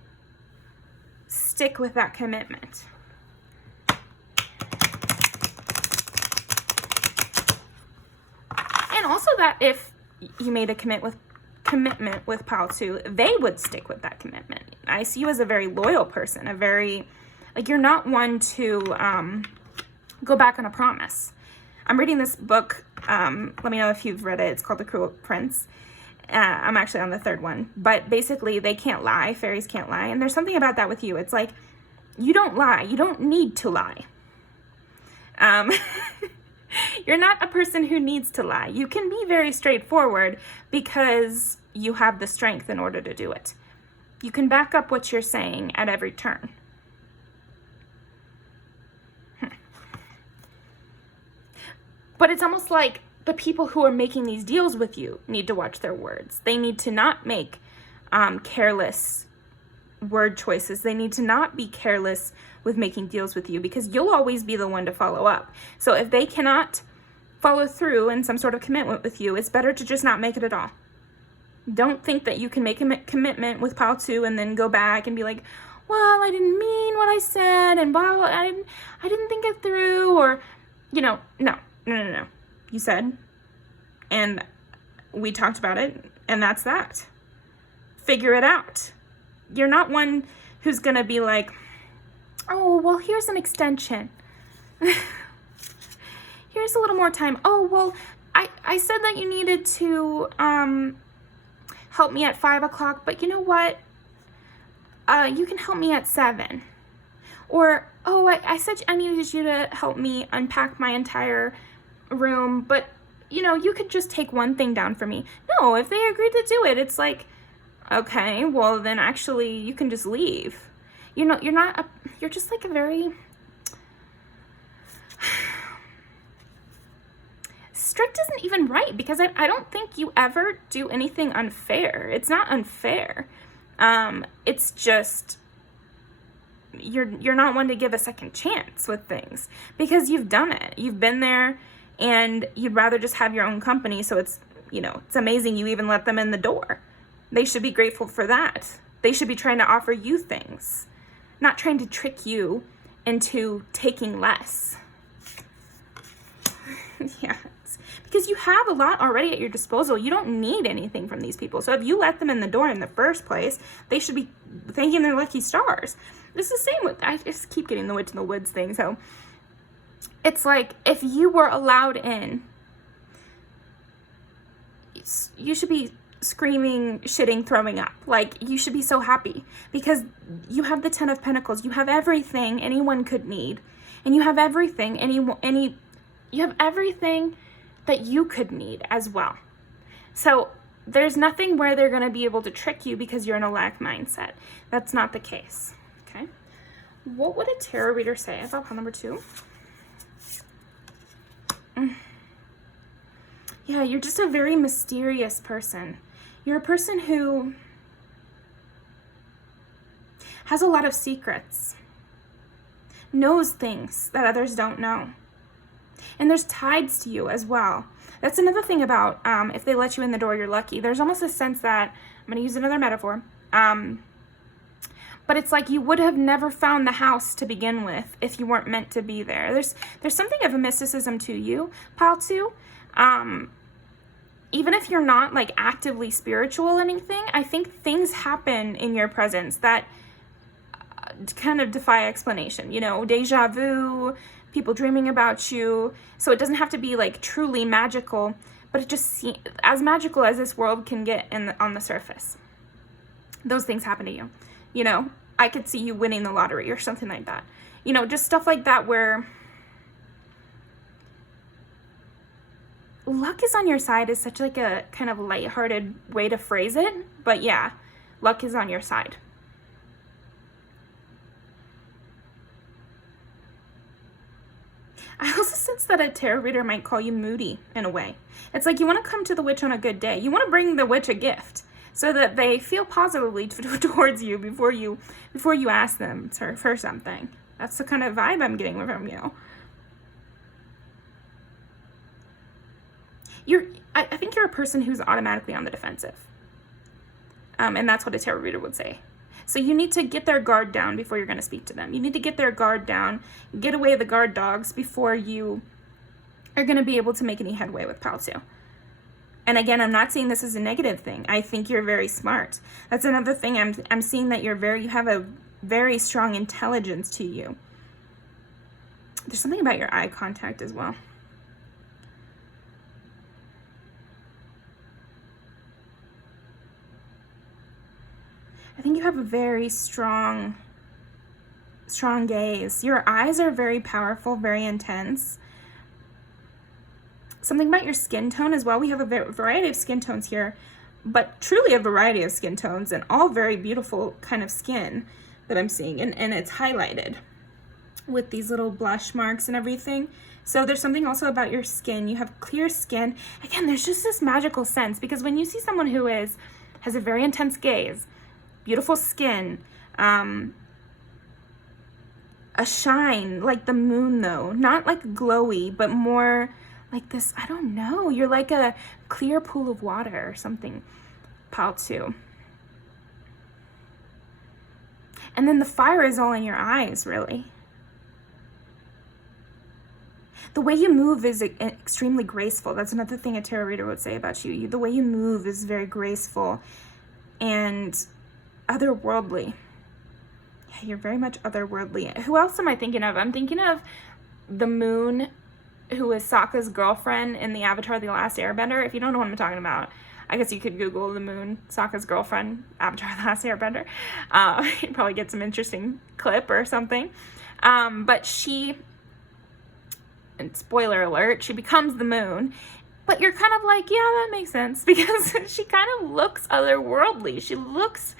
stick with that commitment. And also that if you made a commitment with pile 2, they would stick with that commitment. I see you as a very loyal person, a very, like, you're not one to go back on a promise. I'm reading this book. Let me know if you've read it. It's called The Cruel Prince. I'm actually on the 3rd one. But basically, they can't lie. Fairies can't lie. And there's something about that with you. It's like, you don't lie. You don't need to lie. You're not a person who needs to lie. You can be very straightforward because you have the strength in order to do it. You can back up what you're saying at every turn. But it's almost like the people who are making these deals with you need to watch their words. They need to not make careless word choices. They need to not be careless with making deals with you, because you'll always be the one to follow up. So if they cannot follow through in some sort of commitment with you, it's better to just not make it at all. Don't think that you can make a commitment with pile 2 and then go back and be like, well, I didn't mean what I said, and blah, blah, I didn't think it through, or, no. You said, and we talked about it, and that's that. Figure it out. You're not one who's going to be like, oh, well, here's an extension. Here's a little more time. Oh, well, I said that you needed to help me at 5 o'clock, but you know what? You can help me at 7. Or, oh, I said I needed you to help me unpack my entire room, but, you could just take one thing down for me. No, if they agreed to do it, it's like, okay, well, then actually you can just leave. You're just like a very strict isn't even right, because I don't think you ever do anything unfair. It's not unfair. It's just you're not one to give a second chance with things, because you've done it. You've been there, and you'd rather just have your own company. So it's amazing you even let them in the door. They should be grateful for that. They should be trying to offer you things, not trying to trick you into taking less. Yeah, because you have a lot already at your disposal. You don't need anything from these people. So if you let them in the door in the first place, they should be thanking their lucky stars. It's the same with, I just keep getting the witch in the woods thing. So it's like, if you were allowed in, you should be screaming, shitting, throwing up. Like, you should be so happy, because you have the 10 of Pentacles. You have everything anyone could need, and you have everything you have everything that you could need as well. So there's nothing where they're going to be able to trick you because you're in a lack mindset. That's not the case. Okay. What would a tarot reader say about pile number 2? Yeah, you're just a very mysterious person. You're a person who has a lot of secrets, knows things that others don't know. And there's tides to you as well. That's another thing about if they let you in the door, you're lucky. There's almost a sense that, I'm going to use another metaphor, but it's like you would have never found the house to begin with if you weren't meant to be there. There's something of a mysticism to you, pile 2. Even if you're not like actively spiritual or anything, I think things happen in your presence that kind of defy explanation. Deja vu, people dreaming about you. So it doesn't have to be like truly magical, but it just seems as magical as this world can get on the surface. Those things happen to you. I could see you winning the lottery or something like that. Just stuff like that where luck is on your side is such like a kind of lighthearted way to phrase it. But yeah, luck is on your side. I also sense that a tarot reader might call you moody in a way. It's like you want to come to the witch on a good day. You want to bring the witch a gift so that they feel positively towards you before you ask them for something. That's the kind of vibe I'm getting from you. I think you're a person who's automatically on the defensive. And that's what a tarot reader would say. So you need to get their guard down before you're going to speak to them. You need to get their guard down, get away the guard dogs before you are going to be able to make any headway with pile 2. And again, I'm not seeing this as a negative thing. I think you're very smart. That's another thing. I'm seeing that you have a very strong intelligence to you. There's something about your eye contact as well. I think you have a very strong gaze. Your eyes are very powerful, very intense. Something about your skin tone as well. We have a variety of skin tones here, but truly a variety of skin tones and all very beautiful kind of skin that I'm seeing. And it's highlighted with these little blush marks and everything. So there's something also about your skin. You have clear skin. Again, there's just this magical sense, because when you see someone who has a very intense gaze, beautiful skin, a shine like the moon though, not like glowy, but more like this, I don't know, you're like a clear pool of water or something, pile 2. And then the fire is all in your eyes, really. The way you move is extremely graceful. That's another thing a tarot reader would say about you. The way you move is very graceful and otherworldly. Yeah, you're very much otherworldly. Who else am I thinking of? I'm thinking of the moon, who is Sokka's girlfriend in the Avatar The Last Airbender. If you don't know what I'm talking about, I guess you could Google the moon, Sokka's girlfriend, Avatar The Last Airbender. You'd probably get some interesting clip or something. But she, and spoiler alert, she becomes the moon. But you're kind of like, yeah, that makes sense, because she kind of looks otherworldly. She looks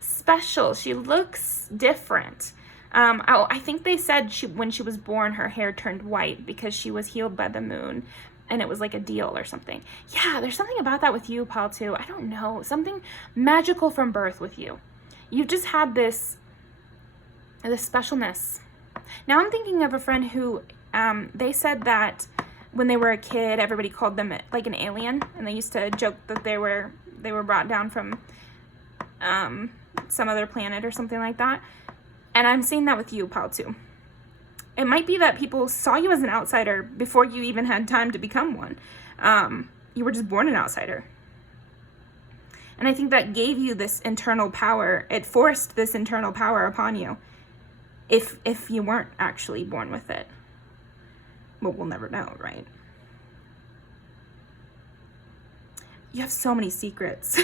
special. She looks different. I think they said when she was born, her hair turned white because she was healed by the moon, and it was like a deal or something. Yeah, there's something about that with you, pile 2. I don't know. Something magical from birth with you. You've just had this specialness. Now I'm thinking of a friend who, they said that when they were a kid, everybody called them like an alien, and they used to joke that they were brought down from some other planet or something like that. And I'm seeing that with you, pile 2. It might be that people saw you as an outsider before you even had time to become one. You were just born an outsider. And I think that gave you this internal power. It forced this internal power upon you if you weren't actually born with it. But we'll never know, right? You have so many secrets.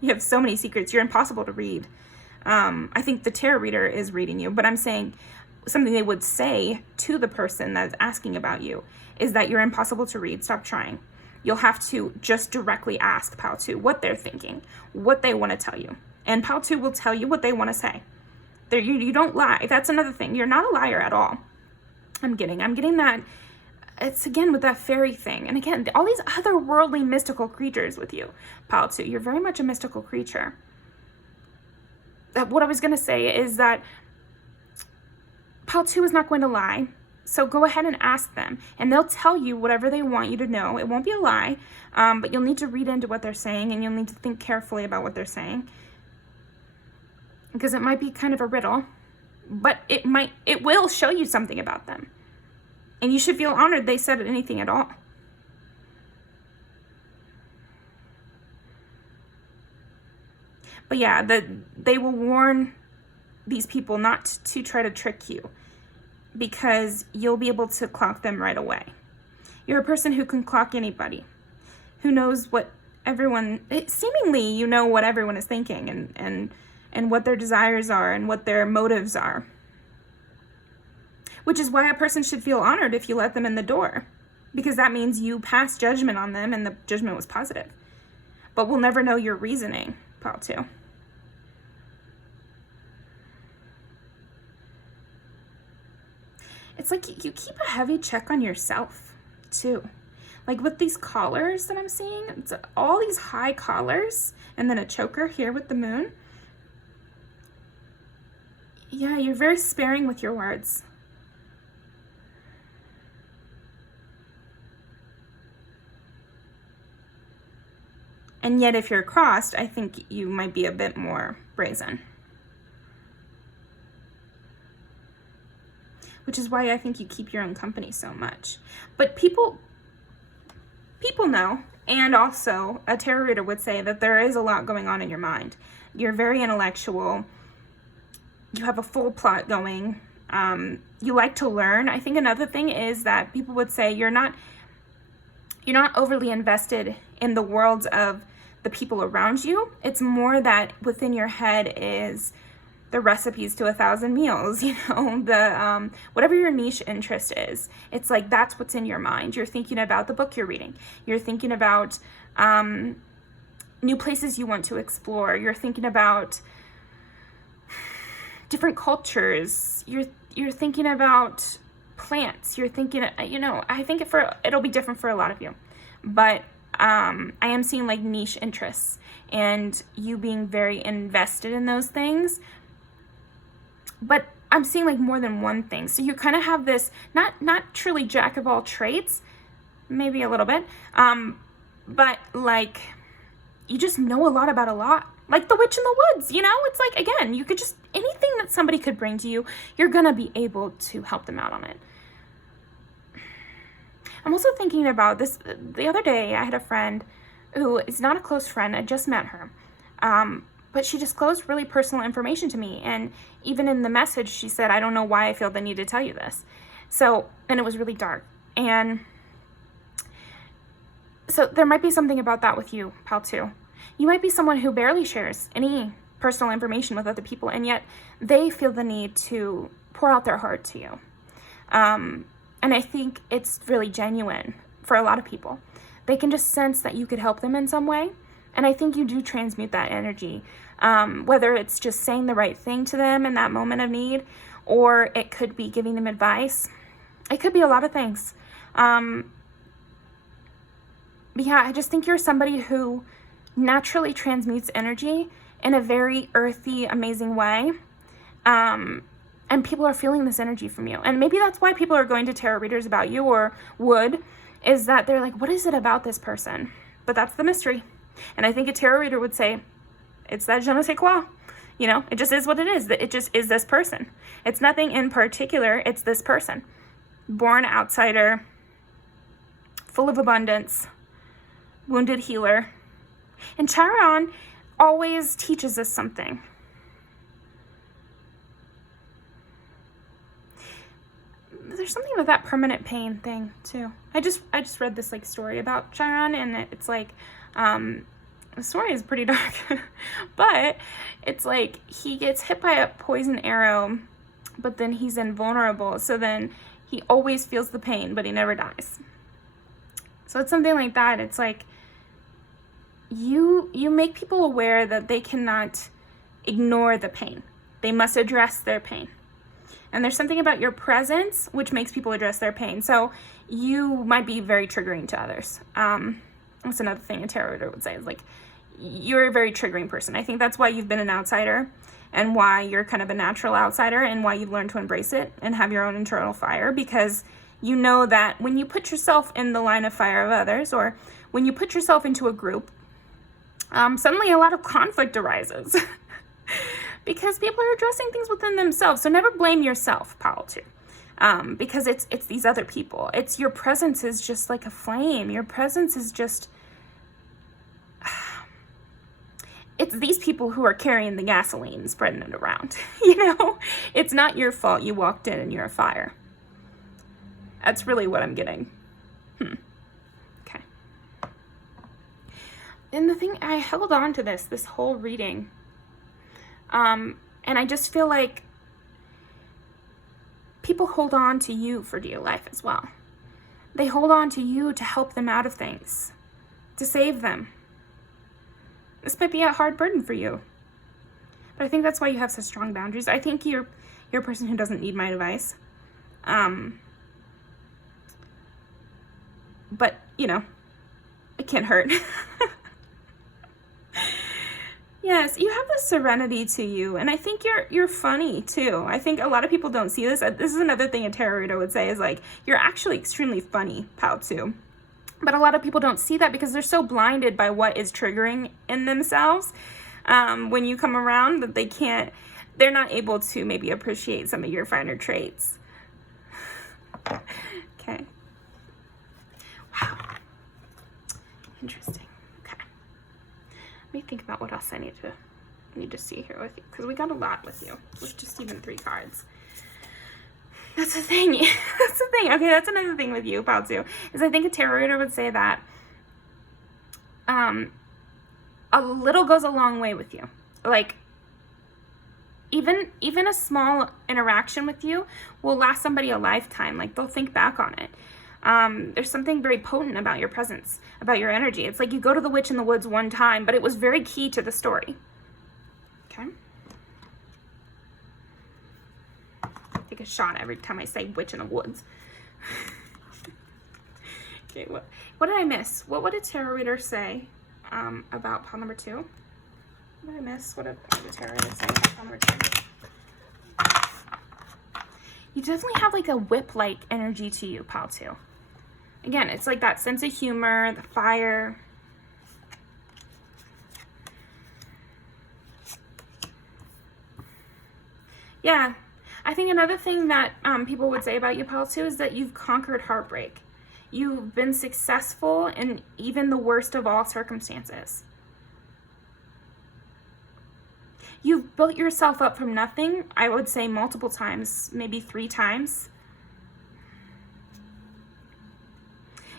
You have so many secrets. You're impossible to read. I think the tarot reader is reading you, but I'm saying something they would say to the person that's asking about you is that you're impossible to read. Stop trying. You'll have to just directly ask pile 2 what they're thinking, what they want to tell you. And pile 2 will tell you what they want to say. You don't lie. That's another thing. You're not a liar at all. I'm getting that. It's again with that fairy thing. And again, all these otherworldly mystical creatures with you, pile 2. You're very much a mystical creature. What I was going to say is that pile 2 is not going to lie. So go ahead and ask them, and they'll tell you whatever they want you to know. It won't be a lie, but you'll need to read into what they're saying, and you'll need to think carefully about what they're saying, because it might be kind of a riddle, but it will show you something about them. And you should feel honored they said anything at all. But yeah, they will warn these people not to try to trick you, because you'll be able to clock them right away. You're a person who can clock anybody, who knows what everyone, seemingly you know what everyone is thinking and what their desires are and what their motives are. Which is why a person should feel honored if you let them in the door, because that means you passed judgment on them and the judgment was positive. But we'll never know your reasoning, pile 2. it's like you keep a heavy check on yourself too. Like with these collars that I'm seeing, it's all these high collars and then a choker here with the moon. Yeah, you're very sparing with your words. And yet if you're crossed, I think you might be a bit more brazen. Which is why I think you keep your own company so much. But people know, and also a tarot reader would say that there is a lot going on in your mind. You're very intellectual. You have a full plot going. You like to learn. I think another thing is that people would say you're not overly invested in the worlds of the people around you. It's more that within your head is the recipes to 1,000 meals, the whatever your niche interest is. It's like that's what's in your mind. You're thinking about the book you're reading. You're thinking about new places you want to explore. You're thinking about different cultures. You're thinking about plants. You're thinking, I think it'll be different for a lot of you, but I am seeing like niche interests and you being very invested in those things. But I'm seeing like more than one thing. So you kind of have this, not truly jack of all trades, maybe a little bit, but like you just know a lot about a lot. Like the witch in the woods, it's like, again, you could just, anything that somebody could bring to you, you're going to be able to help them out on it. I'm also thinking about this. The other day, I had a friend who is not a close friend. I just met her. But she disclosed really personal information to me. And even in the message, she said, I don't know why I feel the need to tell you this. And it was really dark. And so there might be something about that with you, pal, too. You might be someone who barely shares any personal information with other people, and yet they feel the need to pour out their heart to you. And I think it's really genuine for a lot of people. They can just sense that you could help them in some way. And I think you do transmute that energy, whether it's just saying the right thing to them in that moment of need, or it could be giving them advice. It could be a lot of things. But yeah, I just think you're somebody who naturally transmutes energy in a very earthy, amazing way. And people are feeling this energy from you. And maybe that's why people are going to tarot readers about you, or is that they're like, what is it about this person? But that's the mystery. And I think a tarot reader would say, it's that je ne sais quoi. It just is what it is. It just is this person. It's nothing in particular. It's this person. Born outsider, full of abundance, wounded healer. And Chiron always teaches us something. There's something about that permanent pain thing too. I just read this like story about Chiron, and it's like the story is pretty dark, but it's like he gets hit by a poison arrow, but then he's invulnerable. So then he always feels the pain, but he never dies. So it's something like that. It's like you make people aware that they cannot ignore the pain. They must address their pain. And there's something about your presence which makes people address their pain. So you might be very triggering to others. That's another thing a tarot reader would say, is like, you're a very triggering person. I think that's why you've been an outsider, and why you're kind of a natural outsider, and why you've learned to embrace it and have your own internal fire, because you know that when you put yourself in the line of fire of others, or when you put yourself into a group, suddenly a lot of conflict arises. Because people are addressing things within themselves. So never blame yourself, Paul, too. Because it's these other people. It's your presence is just like a flame. Your presence is just... It's these people who are carrying the gasoline, spreading it around. It's not your fault you walked in and you're a fire. That's really what I'm getting. Okay. And the thing, I held on to this whole reading. And I just feel like people hold on to you for dear life as well. They hold on to you to help them out of things, to save them. This might be a hard burden for you, but I think that's why you have such strong boundaries. I think you're a person who doesn't need my advice. But, it can't hurt. Yes, you have this serenity to you, and I think you're funny too. I think a lot of people don't see this. This is another thing a tarot reader would say is like, you're actually extremely funny, Pao too. But a lot of people don't see that because they're so blinded by what is triggering in themselves when you come around that they're not able to maybe appreciate some of your finer traits. Okay. Wow. Interesting. Okay. Let me think about what else I need to see here with you, because we got a lot with you with just even 3 cards. That's the thing. That's the thing. Okay, that's another thing with you, Pao too, is I think a tarot reader would say that a little goes a long way with you. Like, even a small interaction with you will last somebody a lifetime. Like, they'll think back on it. There's something very potent about your presence, about your energy. It's like you go to the witch in the woods one time, but it was very key to the story. Okay. Take a shot every time I say witch in the woods. Okay, what did I miss? What would a tarot reader say about pile number 2? What did I miss? What did a tarot reader say about pile number 2? You definitely have like a whip-like energy to you, pile 2. Again, it's like that sense of humor, the fire. Yeah. I think another thing that people would say about you, pile 2, is that you've conquered heartbreak. You've been successful in even the worst of all circumstances. You've built yourself up from nothing, I would say multiple times, maybe 3 times.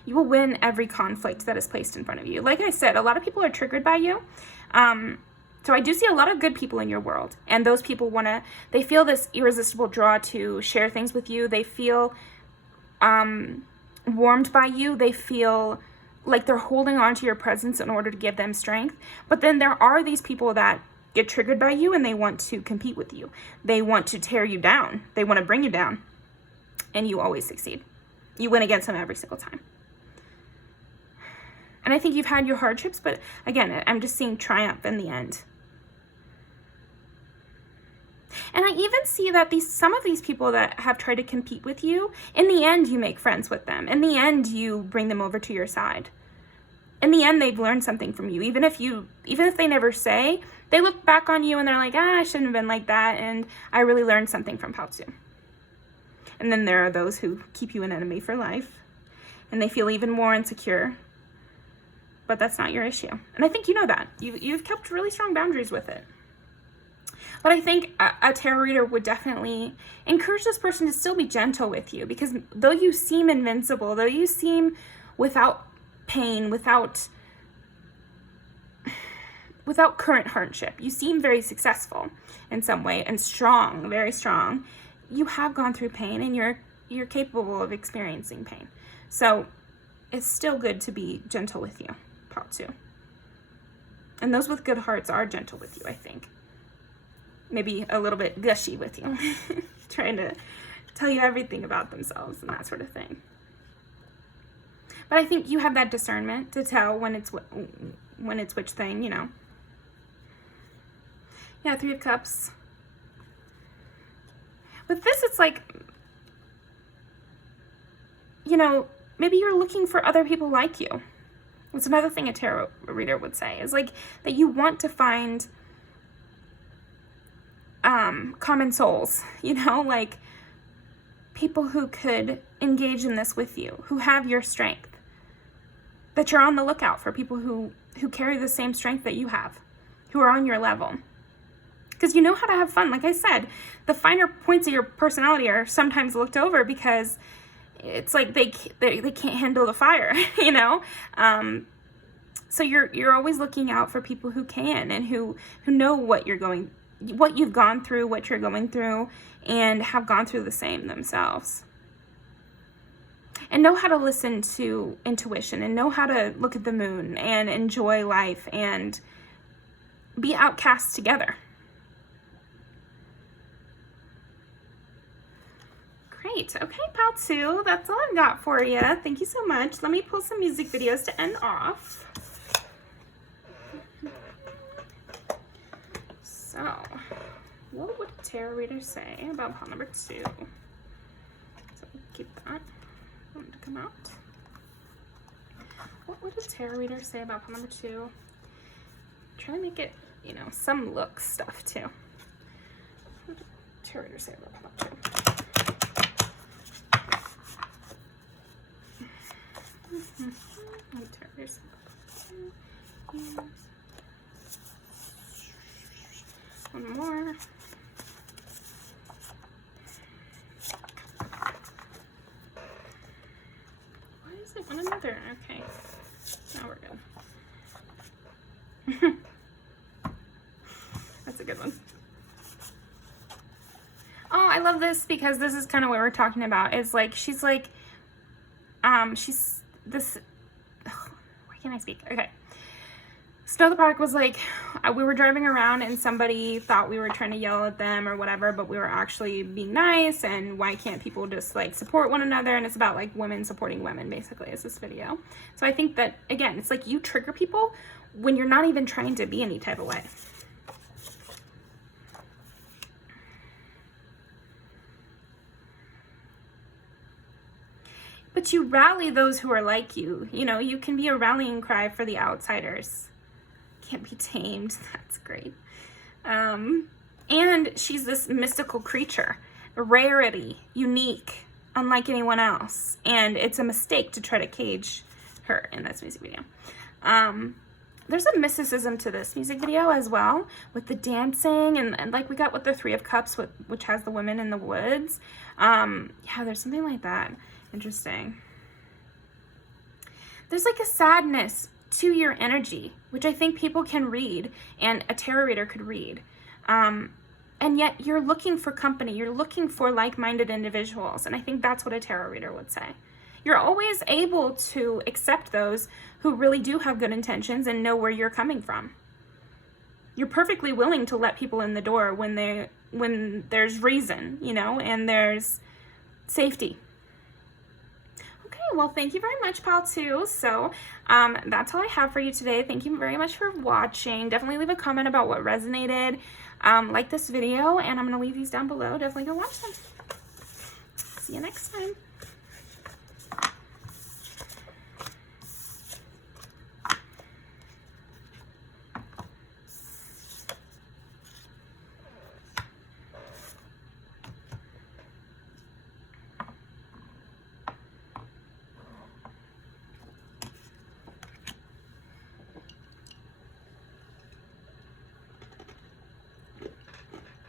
You will win every conflict that is placed in front of you. Like I said, a lot of people are triggered by you. So I do see a lot of good people in your world, and those people they feel this irresistible draw to share things with you. They feel warmed by you. They feel like they're holding on to your presence in order to give them strength. But then there are these people that get triggered by you and they want to compete with you. They want to tear you down. They want to bring you down, and you always succeed. You win against them every single time. And I think you've had your hardships, but again, I'm just seeing triumph in the end. And I even see that some of these people that have tried to compete with you, in the end, you make friends with them. In the end, you bring them over to your side. In the end, they've learned something from you. Even if they never say, they look back on you and they're like, I shouldn't have been like that, and I really learned something from Pao too. And then there are those who keep you an enemy for life, and they feel even more insecure. But that's not your issue. And I think you know that. You've kept really strong boundaries with it. But I think a tarot reader would definitely encourage this person to still be gentle with you, because though you seem invincible, though you seem without pain, without current hardship, you seem very successful in some way and strong, very strong. You have gone through pain, and you're capable of experiencing pain. So it's still good to be gentle with you, Pao too. And those with good hearts are gentle with you, I think. Maybe a little bit gushy with you, trying to tell you everything about themselves and that sort of thing. But I think you have that discernment to tell when it's which thing, Yeah, 3 of Cups. With this, it's like, maybe you're looking for other people like you. That's another thing a tarot reader would say, is like that you want to find common souls, like people who could engage in this with you, who have your strength, that you're on the lookout for people who carry the same strength that you have, who are on your level. Because you know how to have fun. Like I said, the finer points of your personality are sometimes looked over because it's like they can't handle the fire, So you're always looking out for people who can, and who know what you've gone through, what you're going through, and have gone through the same themselves. And know how to listen to intuition, and know how to look at the moon and enjoy life and be outcasts together. right. Okay, pile 2. That's all I've got for you. Thank you so much. Let me pull some music videos to end off. So, what would a tarot reader say about pile number 2? So keep that. Want it to come out. What would a tarot reader say about pile number 2? Try to make it, you know, some look stuff too. What would a tarot reader say about pile number 2? What would tarot reader say about pile number 2? One more. Why is it one another? Okay. Now we're good. That's a good one. Oh, I love this because this is kind of what we're talking about. Is like, she's like, she's this, why can't I speak? Okay. Snow the Product was like, we were driving around and somebody thought we were trying to yell at them or whatever, but we were actually being nice, and why can't people just like support one another? And it's about like women supporting women, basically, is this video. So I think that, again, it's like you trigger people when you're not even trying to be any type of way. But you rally those who are like you. You know, you can be a rallying cry for the outsiders. Can't be tamed. That's great. And she's this mystical creature, a rarity, unique, unlike anyone else. And it's a mistake to try to cage her in this music video. There's a mysticism to this music video as well, with the dancing and like we got with the Three of Cups, which has the women in the woods. Yeah, there's something like that. Interesting. There's like a sadness to your energy, which I think people can read and a tarot reader could read. And yet you're looking for company. You're looking for like-minded individuals. And I think that's what a tarot reader would say. You're always able to accept those who really do have good intentions and know where you're coming from. You're perfectly willing to let people in the door when there's reason, you know, and there's safety. Well, thank you very much, pile 2. So that's all I have for you today. Thank you very much for watching. Definitely leave a comment about what resonated. Like this video, and I'm going to leave these down below. Definitely go watch them. See you next time.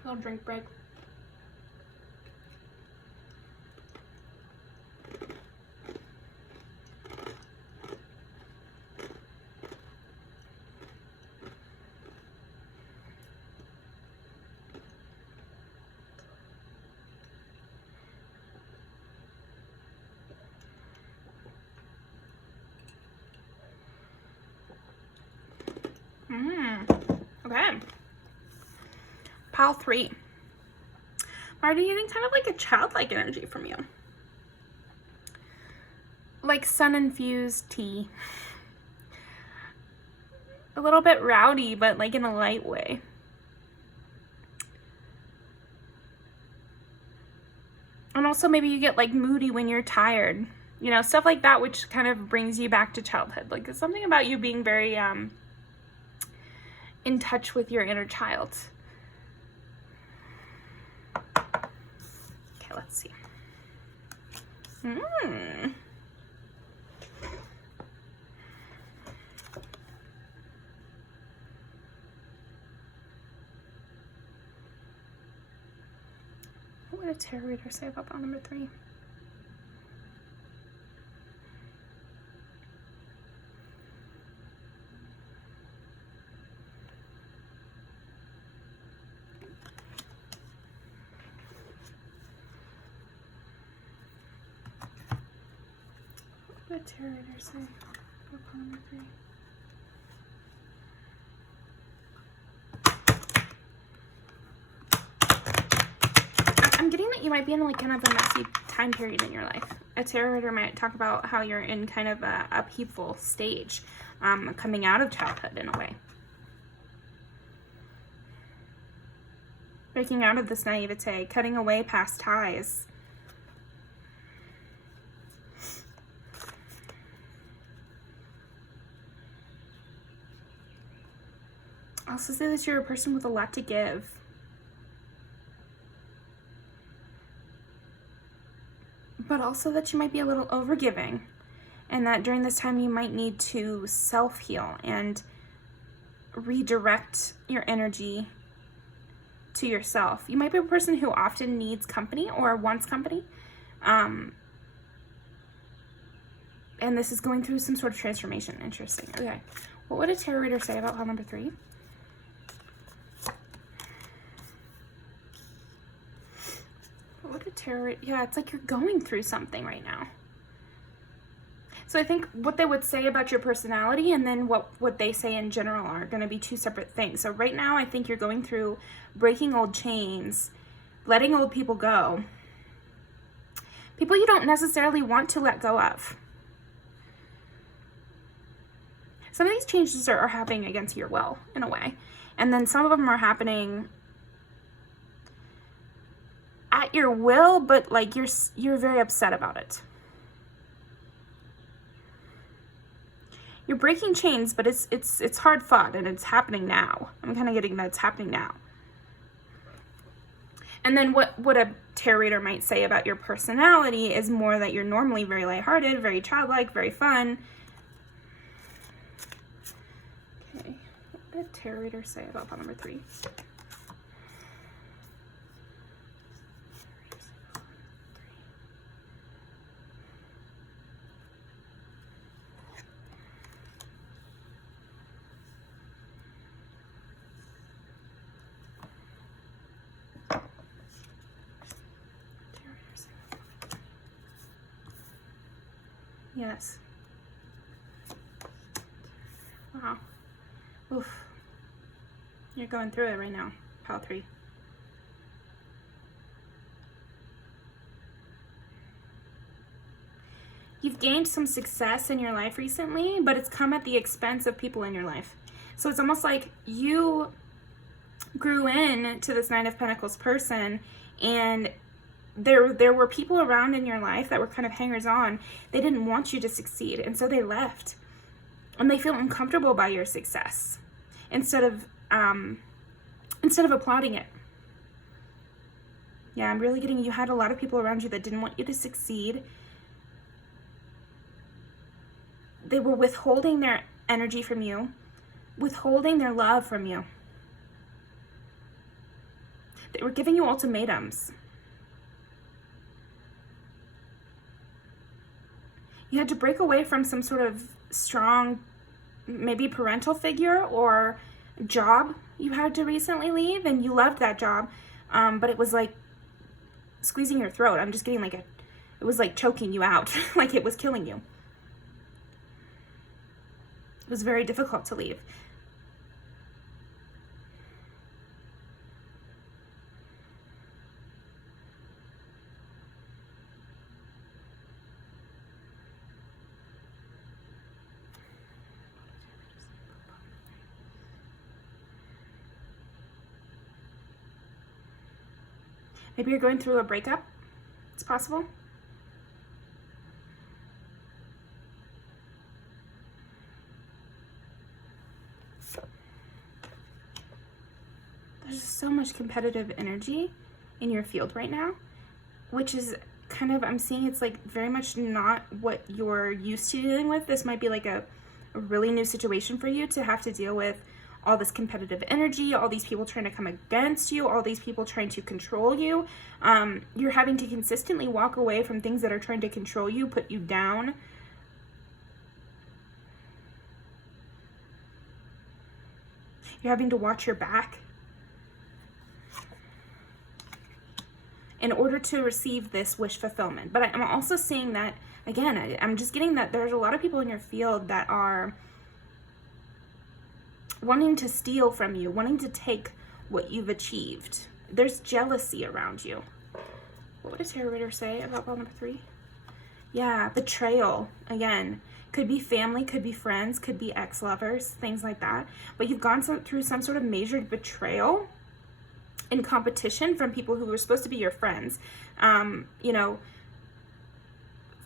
Little drink break. Okay. Pile 3. Are you getting kind of like a childlike energy from you? Like sun-infused tea. A little bit rowdy, but like in a light way. And also maybe you get like moody when you're tired. You know, stuff like that, which kind of brings you back to childhood. Like there's something about you being very in touch with your inner child. Okay, let's see. What would a tarot reader say about pile number 3? What would a tarot reader say about pile number 3? I'm getting that tonight you might be in like kind of a messy time period in your life. A tarot reader might talk about how you're in kind of a upheaval stage, coming out of childhood in a way. Breaking out of this naivete, cutting away past ties. I also say that you're a person with a lot to give. But also that you might be a little overgiving, and that during this time you might need to self-heal and redirect your energy to yourself. You might be a person who often needs company or wants company, and this is going through some sort of transformation. Interesting. Okay, what would a tarot reader say about pile number 3? What a tarot, yeah, it's like you're going through something right now. So I think what they would say about your personality and then what they say in general are going to be two separate things. So right now I think you're going through breaking old chains, letting old people go. People you don't necessarily want to let go of. Some of these changes are happening against your will in a way. And then some of them are happening at your will, but like you're very upset about it. You're breaking chains, but it's hard fought, and it's happening now. I'm kind of getting that it's happening now. And then what a tarot reader might say about your personality is more that you're normally very lighthearted, very childlike, very fun. Okay, what did a tarot reader say about pile number 3? Yes. Wow. Oof. You're going through it right now, pile 3. You've gained some success in your life recently, but it's come at the expense of people in your life. So it's almost like you grew into this Nine of Pentacles person, and there were people around in your life that were kind of hangers-on. They didn't want you to succeed, and so they left. And they feel uncomfortable by your success instead of applauding it. Yeah, I'm really getting you had a lot of people around you that didn't want you to succeed. They were withholding their energy from you, withholding their love from you. They were giving you ultimatums. You had to break away from some sort of strong, maybe parental figure or job you had to recently leave, and you loved that job, but it was like squeezing your throat. I'm just getting it was like choking you out, like it was killing you. It was very difficult to leave. Maybe you're going through a breakup. It's possible. There's so much competitive energy in your field right now, which is kind of, I'm seeing it's like very much not what you're used to dealing with. This might be like a really new situation for you to have to deal with all this competitive energy, all these people trying to come against you, all these people trying to control you. You're having to consistently walk away from things that are trying to control you, put you down. You're having to watch your back in order to receive this wish fulfillment. But I'm also seeing that, again, I'm just getting that there's a lot of people in your field that are wanting to steal from you, wanting to take what you've achieved. There's jealousy around you. What would a tarot reader say about pile number 3? Yeah, betrayal. Again, could be family, could be friends, could be ex-lovers, things like that. But you've gone through some sort of major betrayal in competition from people who were supposed to be your friends. You know,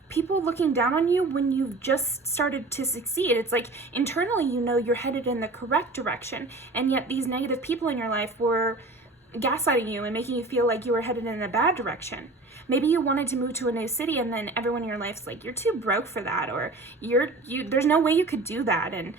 people looking down on you when you've just started to succeed. It's like internally, you know, you're headed in the correct direction, and yet these negative people in your life were gaslighting you and making you feel like you were headed in a bad direction. Maybe you wanted to move to a new city, and then everyone in your life's like, you're too broke for that, or there's no way you could do that. And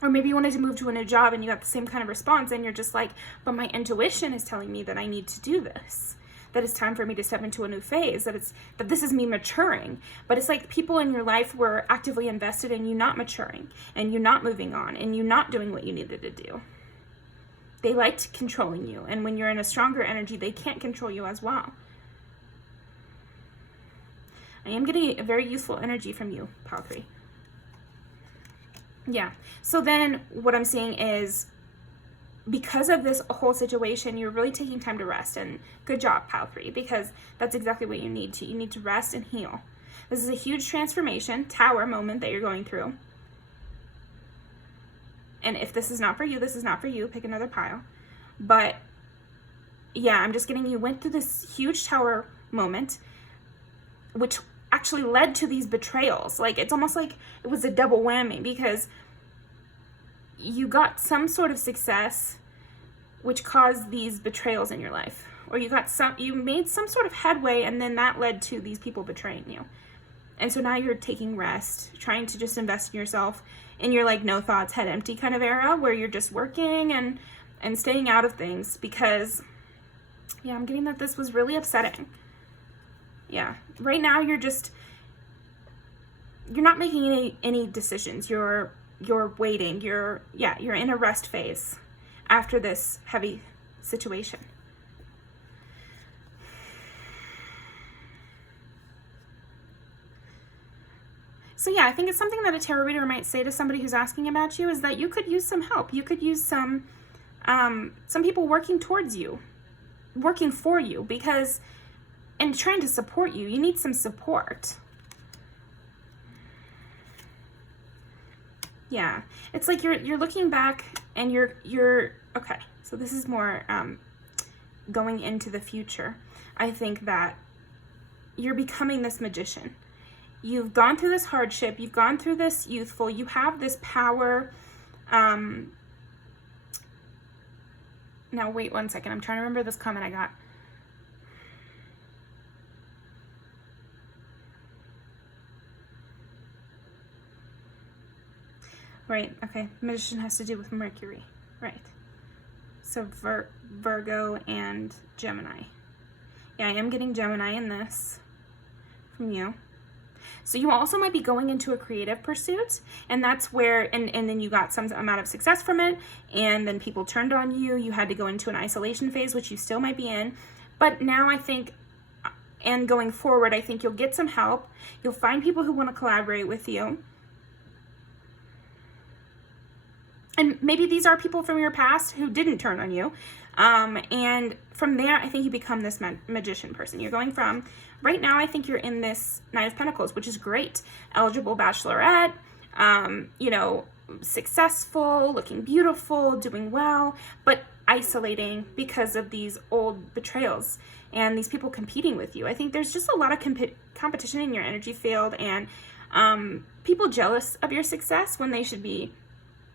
or maybe you wanted to move to a new job and you got the same kind of response, and you're just like, but my intuition is telling me that I need to do this, that it's time for me to step into a new phase, that this is me maturing. But it's like people in your life were actively invested in you not maturing, and you not moving on, and you not doing what you needed to do. They liked controlling you, and when you're in a stronger energy, they can't control you as well. I am getting a very useful energy from you, pile 3. Yeah, so then what I'm seeing is, because of this whole situation, you're really taking time to rest, and good job, pile 3, because that's exactly what you need to. You need to rest and heal. This is a huge transformation, tower moment that you're going through. And if this is not for you, this is not for you. Pick another pile. But yeah, I'm just getting, you went through this huge tower moment, which actually led to these betrayals. Like, it's almost like it was a double whammy, because you got some sort of success which caused these betrayals in your life, or you made some sort of headway, and then that led to these people betraying you. And so now you're taking rest, trying to just invest in yourself in your like no thoughts, head empty kind of era, where you're just working and staying out of things, because yeah, I'm getting that this was really upsetting. Yeah, right now you're not making any decisions. You're waiting. You're in a rest phase after this heavy situation. So yeah, I think it's something that a tarot reader might say to somebody who's asking about you, is that you could use some help. You could use some people working towards you, working for you, and trying to support you. You need some support. Yeah, it's like you're looking back, and you're okay. So this is more going into the future. I think that you're becoming this magician. You've gone through this hardship. You've gone through this youthful. You have this power. Now, wait one second. I'm trying to remember this comment I got. Right, okay. Magician has to do with Mercury. Right. So Virgo and Gemini. Yeah, I am getting Gemini in this from you. So you also might be going into a creative pursuit, and that's where, and then you got some amount of success from it, and then people turned on you. You had to go into an isolation phase, which you still might be in. But now I think, and going forward, I think you'll get some help. You'll find people who want to collaborate with you. And maybe these are people from your past who didn't turn on you. And from there, I think you become this magician person. You're going from, right now, I think you're in this Nine of Pentacles, which is great. Eligible bachelorette, successful, looking beautiful, doing well, but isolating because of these old betrayals and these people competing with you. I think there's just a lot of competition in your energy field, and people jealous of your success when they should be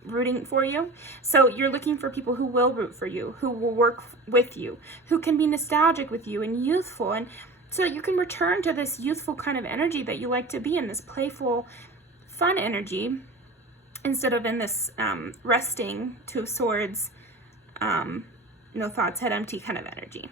rooting for you. So you're looking for people who will root for you, who will work with you, who can be nostalgic with you and youthful, and so that you can return to this youthful kind of energy that you like to be in, this playful, fun energy, instead of in this resting, Two of Swords, no thoughts, head empty kind of energy.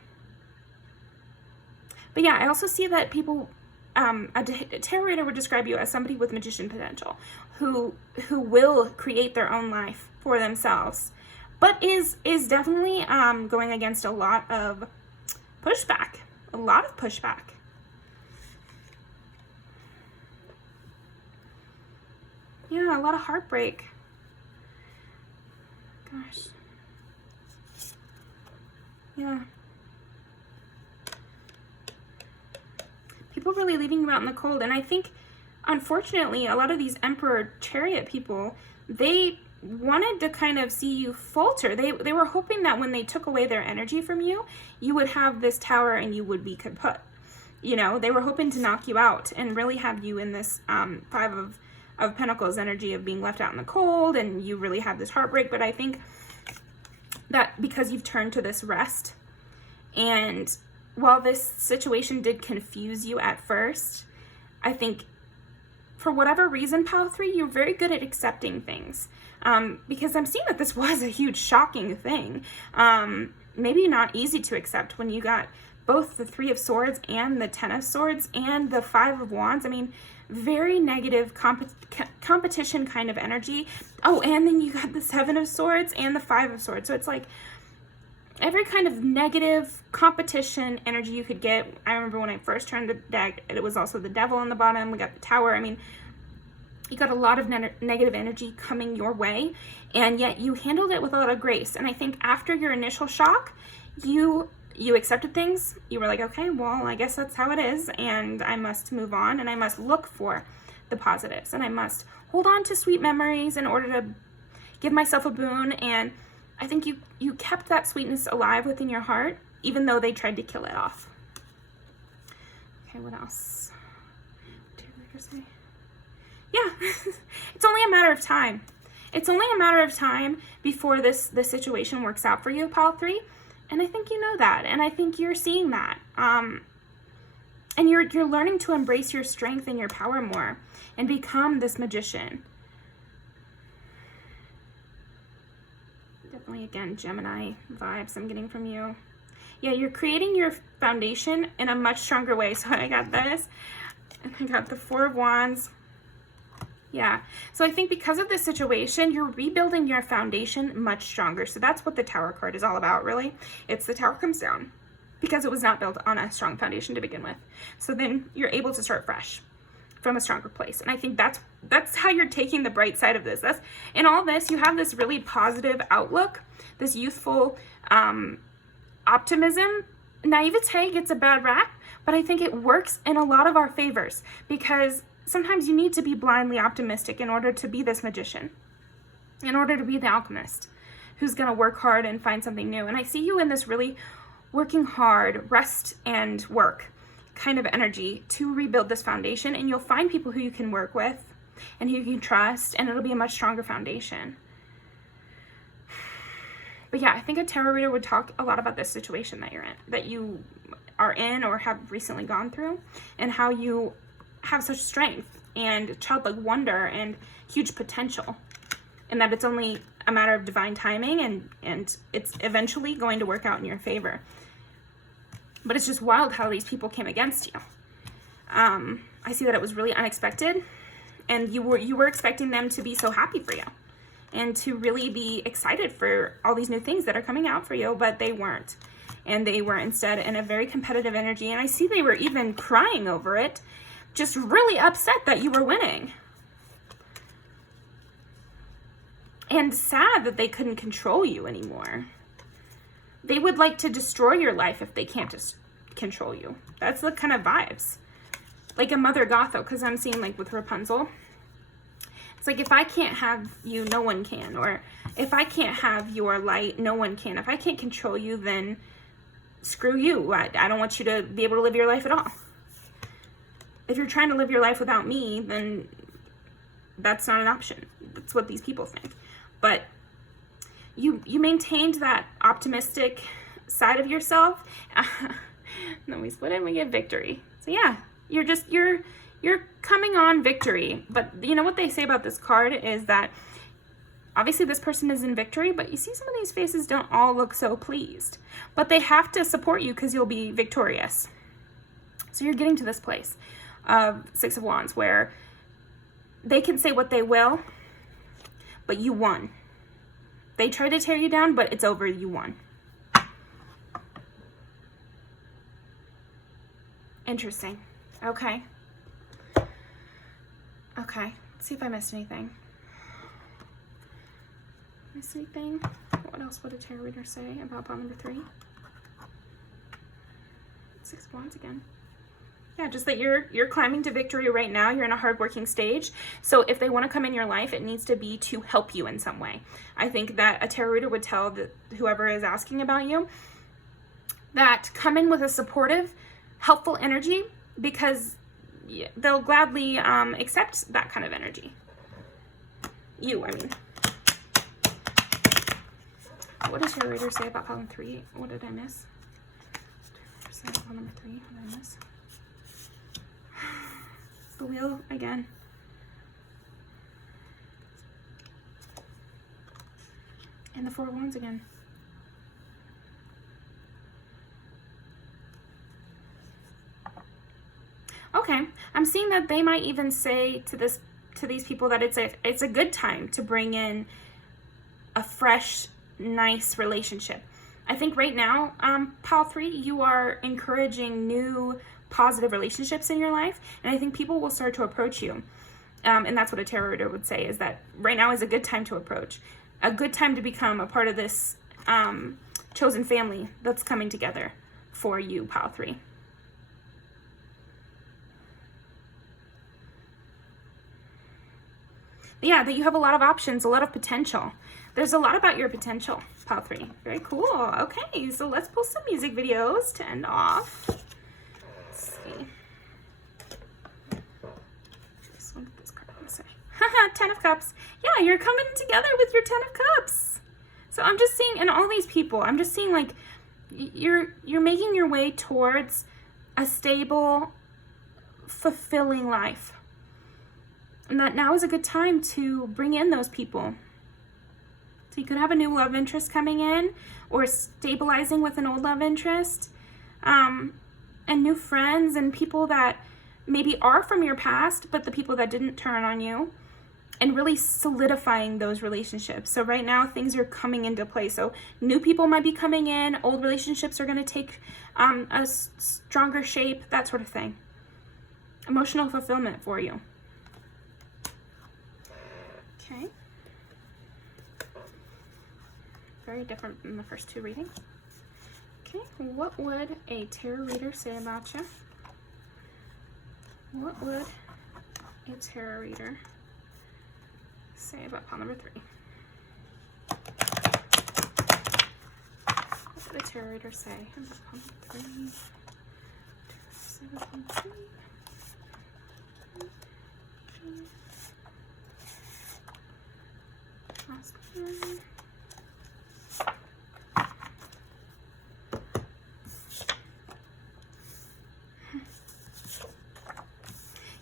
But yeah, I also see that people, a tarot reader would describe you as somebody with magician potential, who will create their own life for themselves, but is definitely going against a lot of pushback. Yeah, a lot of heartbreak. Gosh. Yeah. People really leaving you out in the cold. And I think, unfortunately, a lot of these Emperor Chariot people, they wanted to kind of see you falter. They were hoping that when they took away their energy from you, you would have this Tower and you would be kaput. You know, they were hoping to knock you out and really have you in this Five of Pentacles energy of being left out in the cold, and you really have this heartbreak. But I think that because you've turned to this rest, and while this situation did confuse you at first, I think for whatever reason, Pile 3, you're very good at accepting things. Because I'm seeing that this was a huge shocking thing. Maybe not easy to accept when you got both the Three of Swords and the Ten of Swords and the Five of Wands. I mean, very negative competition kind of energy. Oh, and then you got the Seven of Swords and the Five of Swords. So it's like every kind of negative competition energy you could get. I remember when I first turned the deck, it was also the Devil on the bottom. We got the Tower. I mean, you got a lot of negative energy coming your way, and yet you handled it with a lot of grace. And I think after your initial shock, you accepted things. You were like, okay, well, I guess that's how it is, and I must move on, and I must look for the positives, and I must hold on to sweet memories in order to give myself a boon. And I think you kept that sweetness alive within your heart, even though they tried to kill it off. Okay, what else? What did I say? Yeah, it's only a matter of time. It's only a matter of time before this situation works out for you, Pile 3. And I think you know that, and I think you're seeing that. And you're learning to embrace your strength and your power more and become this magician. Definitely, again, Gemini vibes I'm getting from you. Yeah, you're creating your foundation in a much stronger way. So I got this, and I got the Four of Wands. Yeah, so I think because of this situation, you're rebuilding your foundation much stronger. So that's what the Tower card is all about, really. It's the Tower comes down because it was not built on a strong foundation to begin with. So then you're able to start fresh from a stronger place. And I think that's how you're taking the bright side of this. In all this, you have this really positive outlook, this youthful optimism. Naivete gets a bad rap, but I think it works in a lot of our favors, because sometimes you need to be blindly optimistic in order to be this magician, in order to be the alchemist who's going to work hard and find something new. And I see you in this really working hard, rest and work kind of energy to rebuild this foundation. And you'll find people who you can work with and who you can trust, and it'll be a much stronger foundation. But yeah, I think a tarot reader would talk a lot about this situation that you are in or have recently gone through, and how you have such strength and childlike wonder and huge potential, and that it's only a matter of divine timing, and it's eventually going to work out in your favor. But it's just wild how these people came against you. I see that it was really unexpected, and you were expecting them to be so happy for you and to really be excited for all these new things that are coming out for you, but they weren't. And they were instead in a very competitive energy, and I see they were even crying over it, just really upset that you were winning. And sad that they couldn't control you anymore. They would like to destroy your life if they can't just control you. That's the kind of vibes. Like a Mother Gothel, because I'm seeing like with Rapunzel. It's like, if I can't have you, no one can. Or if I can't have your light, no one can. If I can't control you, then screw you. I don't want you to be able to live your life at all. If you're trying to live your life without me, then that's not an option. That's what these people think. But you maintained that optimistic side of yourself. Then we split it and we get victory. So yeah, you're coming on victory. But you know what they say about this card is that obviously this person is in victory, but you see some of these faces don't all look so pleased. But they have to support you because you'll be victorious. So you're getting to this place of Six of Wands where they can say what they will, but you won. They tried to tear you down, but it's over. You won. Interesting. Okay. Okay. Let's see if I missed anything. Miss anything? What else would a tarot reader say about pile number 3? Six of Wands again. Yeah, just that you're climbing to victory right now. You're in a hardworking stage. So if they want to come in your life, it needs to be to help you in some way. I think that a tarot reader would tell whoever is asking about you that come in with a supportive, helpful energy, because they'll gladly accept that kind of energy. I mean. What does your reader say about column 3? What did I miss? Say about column number 3. What did I miss? It's the wheel again. And the 4 of Wands again. Okay, I'm seeing that they might even say to these people that it's a good time to bring in a fresh, nice relationship. I think right now, Pile 3, you are encouraging new positive relationships in your life, and I think people will start to approach you. And that's what a tarot reader would say, is that right now is a good time to approach, a good time to become a part of this chosen family that's coming together for you, Pile 3. Yeah, that you have a lot of options, a lot of potential. There's a lot about your potential, Pile 3. Very cool. Okay, so let's pull some music videos to end off. Let's see. What did this card want to say? Haha, 10 of Cups. Yeah, you're coming together with your 10 of Cups. So I'm just seeing, and all these people, I'm just seeing like you're making your way towards a stable, fulfilling life. And that now is a good time to bring in those people. So you could have a new love interest coming in, or stabilizing with an old love interest, and new friends and people that maybe are from your past, but the people that didn't turn on you, and really solidifying those relationships. So right now things are coming into play. So new people might be coming in, old relationships are going to take a stronger shape, that sort of thing. Emotional fulfillment for you. Okay. Very different than the first 2 readings. Okay, what would a tarot reader say about you? What would a tarot reader say about pile number 3? What would a tarot reader say about pile number 3? Say about pile 3. Last one.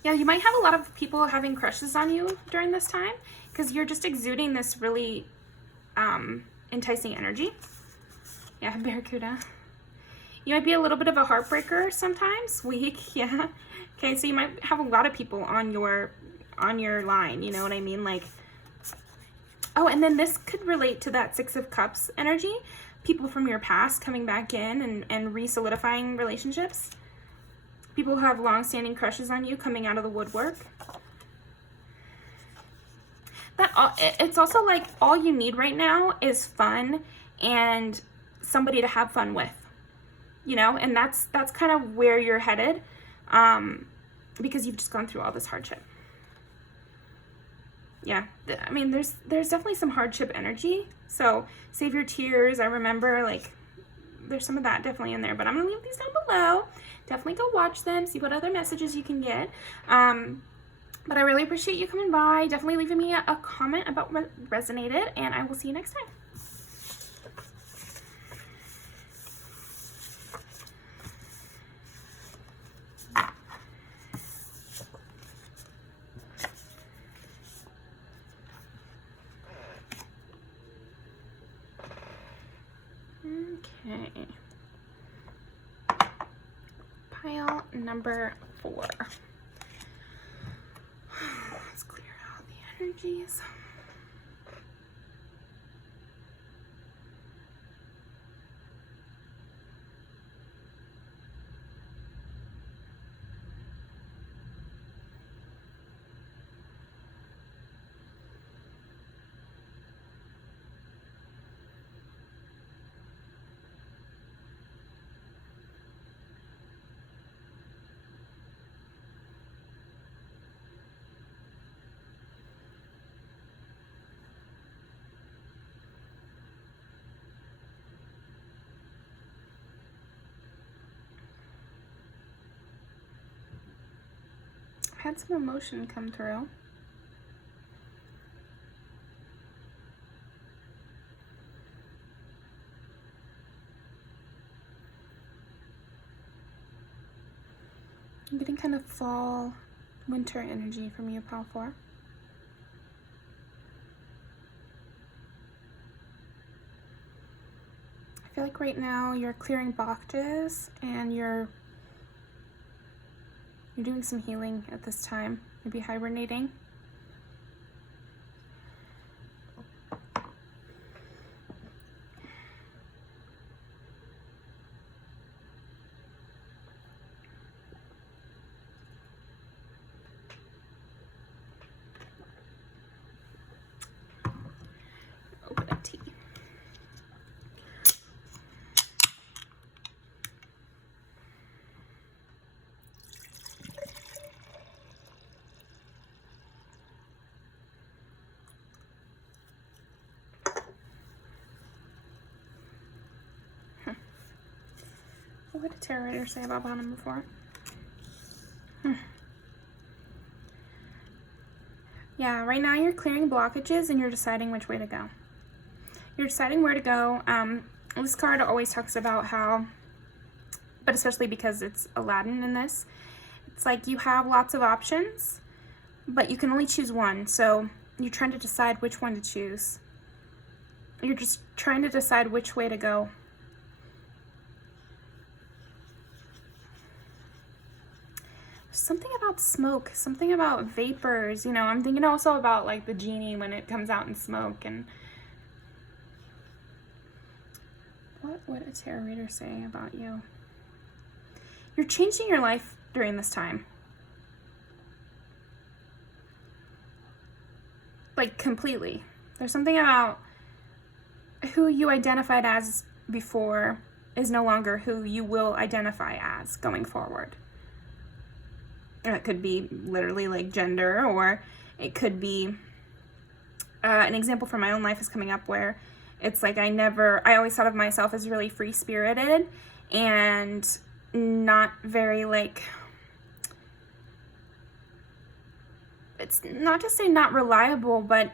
Yeah, you might have a lot of people having crushes on you during this time, because you're just exuding this really enticing energy. Yeah, Barracuda. You might be a little bit of a heartbreaker sometimes, weak, yeah. Okay, so you might have a lot of people on your line, you know what I mean? Like, oh, and then this could relate to that 6 of Cups energy. People from your past coming back in and re-solidifying relationships. People who have long-standing crushes on you coming out of the woodwork. It's also like all you need right now is fun and somebody to have fun with, you know, and that's kind of where you're headed, because you've just gone through all this hardship. Yeah, I mean, there's definitely some hardship energy, so save your tears. I remember, like, there's some of that definitely in there, but I'm gonna leave these down below. Definitely go watch them, see what other messages you can get. But I really appreciate you coming by. Definitely leaving me a comment about what resonated, and I will see you next time. Okay. Pile number 4. Let's clear out the energies. I've had some emotion come through. I'm getting kind of fall, winter energy from you, Pile 4. I feel like right now you're clearing blockages and you're doing some healing at this time. Maybe hibernating. Open a tea. What did Tarot Reader say about bottom before? Yeah, right now you're clearing blockages and you're deciding which way to go. You're deciding where to go. This card always talks about how, but especially because it's Aladdin in this, it's like you have lots of options, but you can only choose one. So you're trying to decide which one to choose. You're just trying to decide which way to go. Something about smoke, something about vapors, you know, I'm thinking also about like the genie when it comes out in smoke. And what would a tarot reader say about you? You're changing your life during this time. Like completely. There's something about who you identified as before is no longer who you will identify as going forward. It could be literally like gender, or it could be an example from my own life is coming up where it's like I always thought of myself as really free-spirited and not very like, it's not to say not reliable, but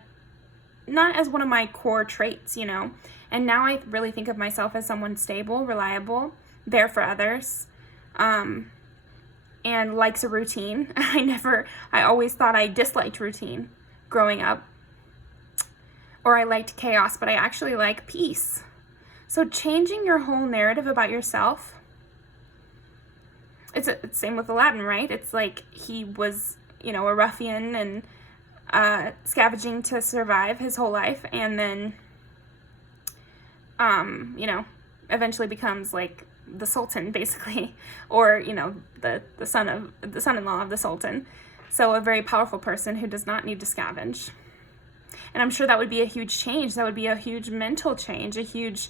not as one of my core traits, you know. And now I really think of myself as someone stable, reliable, there for others, and likes a routine. I always thought I disliked routine growing up, or I liked chaos, but I actually like peace. So changing your whole narrative about yourself, it's same with Aladdin, right? It's like he was, you know, a ruffian and scavenging to survive his whole life, and then, you know, eventually becomes like the Sultan, basically, or, you know, the son-in-law of the Sultan. So a very powerful person who does not need to scavenge. And I'm sure that would be a huge change. That would be a huge mental change, a huge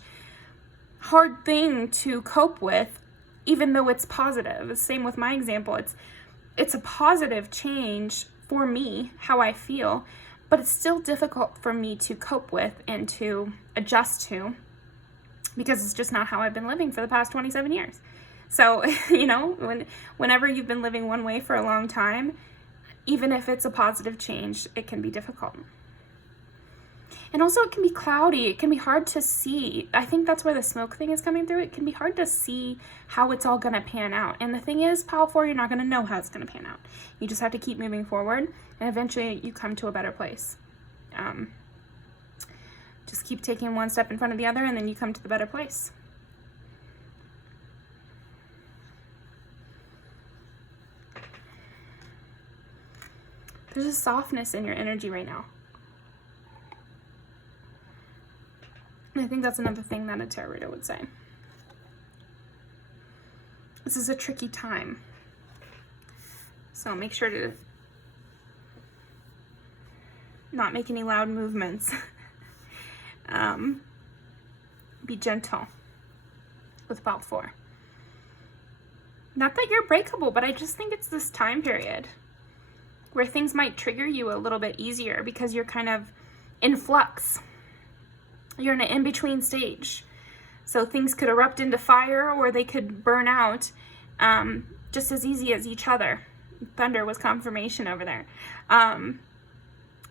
hard thing to cope with, even though it's positive. Same with my example. It's a positive change for me, how I feel, but it's still difficult for me to cope with and to adjust to, because it's just not how I've been living for the past 27 years. So, you know, whenever you've been living one way for a long time, even if it's a positive change, it can be difficult. And also it can be cloudy. It can be hard to see. I think that's where the smoke thing is coming through. It can be hard to see how it's all going to pan out. And the thing is, Pile 4, you're not going to know how it's going to pan out. You just have to keep moving forward, and eventually you come to a better place. Just keep taking one step in front of the other, and then you come to the better place. There's a softness in your energy right now. And I think that's another thing that a tarot reader would say. This is a tricky time. So make sure to not make any loud movements. Be gentle with Pile 4. Not that you're breakable, but I just think it's this time period where things might trigger you a little bit easier because you're kind of in flux. You're in an in-between stage. So things could erupt into fire, or they could burn out just as easy as each other. Thunder was confirmation over there.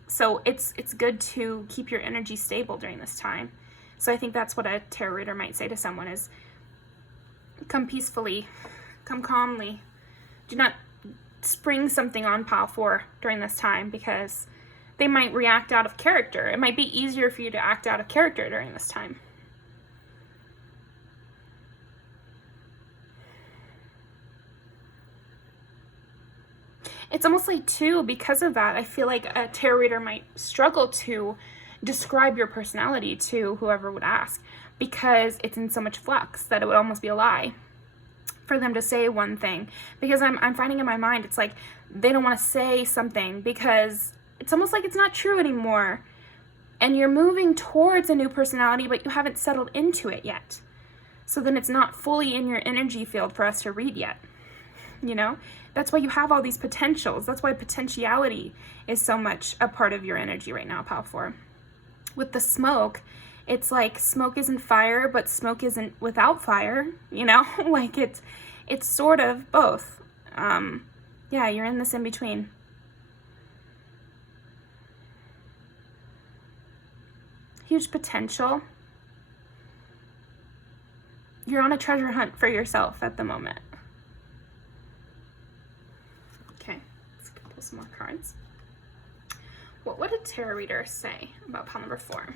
So it's good to keep your energy stable during this time. So I think that's what a tarot reader might say to someone is, come peacefully, come calmly. Do not spring something on pile 4 during this time, because they might react out of character. It might be easier for you to act out of character during this time. It's almost like, too, because of that, I feel like a tarot reader might struggle to describe your personality to whoever would ask, because it's in so much flux that it would almost be a lie for them to say one thing. Because I'm finding in my mind, it's like they don't want to say something because it's almost like it's not true anymore. And you're moving towards a new personality, but you haven't settled into it yet. So then it's not fully in your energy field for us to read yet. You know? That's why you have all these potentials. That's why potentiality is so much a part of your energy right now, Pile 4. With the smoke, it's like smoke isn't fire, but smoke isn't without fire, you know? Like it's sort of both. Yeah, you're in this in between. Huge potential. You're on a treasure hunt for yourself at the moment. Okay, let's pull some more cards. What would a tarot reader say about pile number 4?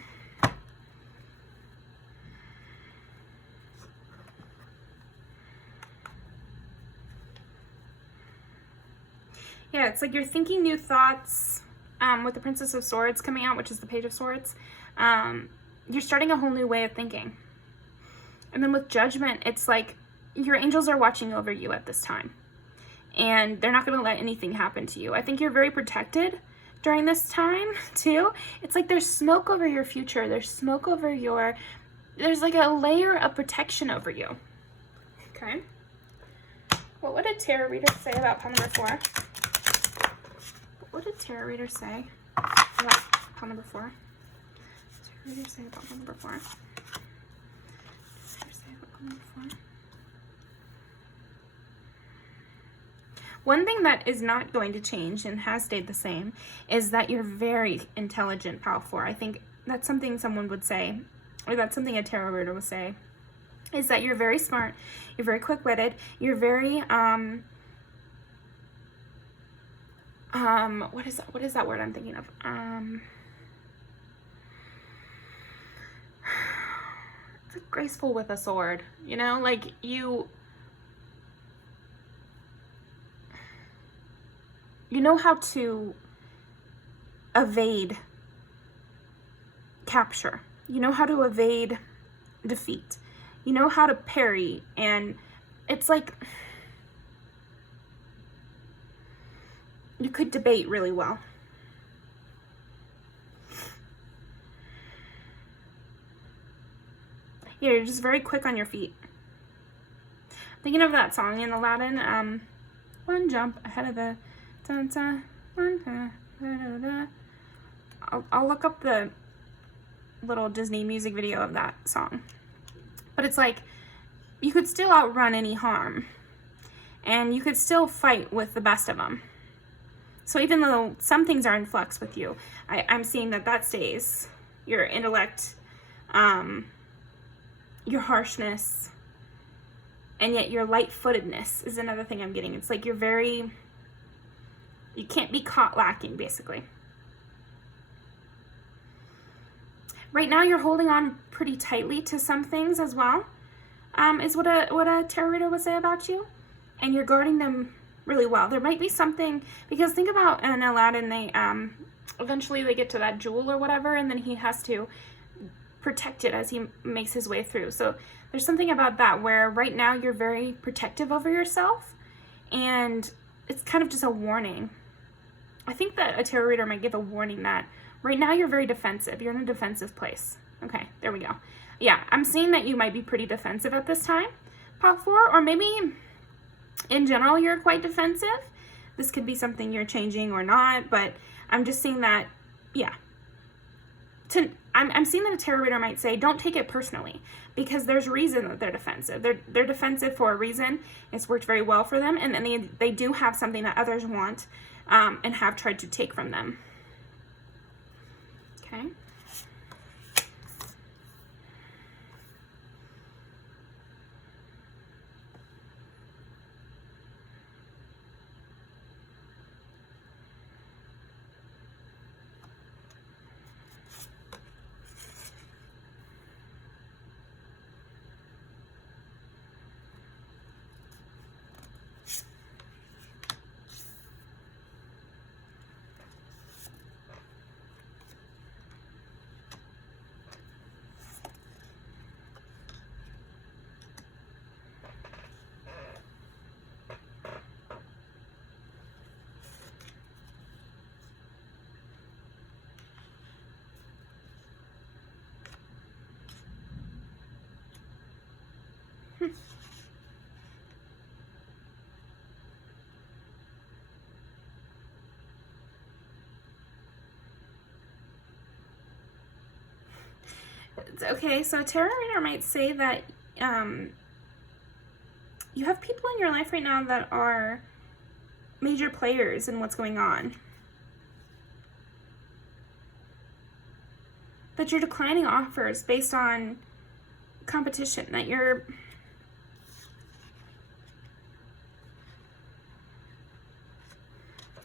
Yeah, it's like you're thinking new thoughts. With the Princess of Swords coming out, which is the Page of Swords, you're starting a whole new way of thinking. And then with Judgment, it's like your angels are watching over you at this time. And they're not going to let anything happen to you. I think you're very protected during this time, too. It's like there's smoke over your future. There's smoke over your... There's like a layer of protection over you. Okay. What would a tarot reader say about pile number 4? What would a tarot reader say about pile number 4? What did tarot reader say about pile number 4? What did tarot reader say about pile number 4? One thing that is not going to change and has stayed the same is that you're very intelligent, pile 4. I think that's something someone would say, or that's something a tarot reader would say, is that you're very smart, you're very quick-witted, you're very, what is that word I'm thinking of? It's like graceful with a sword, you know, like you know how to evade capture. You know how to evade defeat. You know how to parry, and it's like you could debate really well. Yeah, you're just very quick on your feet. Thinking of that song in Aladdin, one jump ahead of the I'll look up the little Disney music video of that song. But it's like you could still outrun any harm, and you could still fight with the best of them. So even though some things are in flux with you, I'm seeing that stays. Your intellect, your harshness, and yet your light-footedness is another thing I'm getting. It's like you can't be caught lacking, basically. Right now, you're holding on pretty tightly to some things as well, is what a tarot reader would say about you. And you're guarding them really well. There might be something, because think about in Aladdin, they eventually they get to that jewel or whatever, and then he has to protect it as he makes his way through. So there's something about that where right now you're very protective over yourself, and it's kind of just a warning. I think that a tarot reader might give a warning that right now you're very defensive. You're in a defensive place. Okay, there we go. Yeah, I'm seeing that you might be pretty defensive at this time, pile 4, or maybe in general you're quite defensive. This could be something you're changing or not, but I'm just seeing that, yeah, I'm seeing that a tarot reader might say, don't take it personally, because there's reason that they're defensive. They're defensive for a reason. It's worked very well for them, and then they do have something that others want, and have tried to take from them. Okay. Okay, so a tarot reader might say that you have people in your life right now that are major players in what's going on. That you're declining offers based on competition, that you're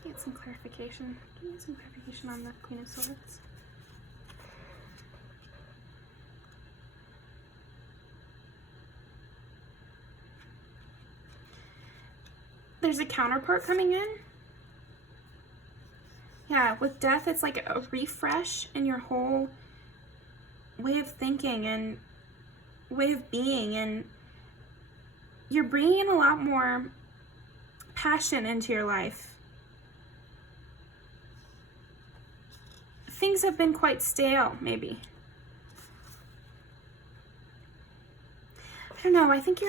get some clarification. Give me some clarification on the Queen of Swords. There's a counterpart coming in. Yeah, with death, it's like a refresh in your whole way of thinking and way of being, and you're bringing in a lot more passion into your life. Things have been quite stale, maybe. I don't know, I think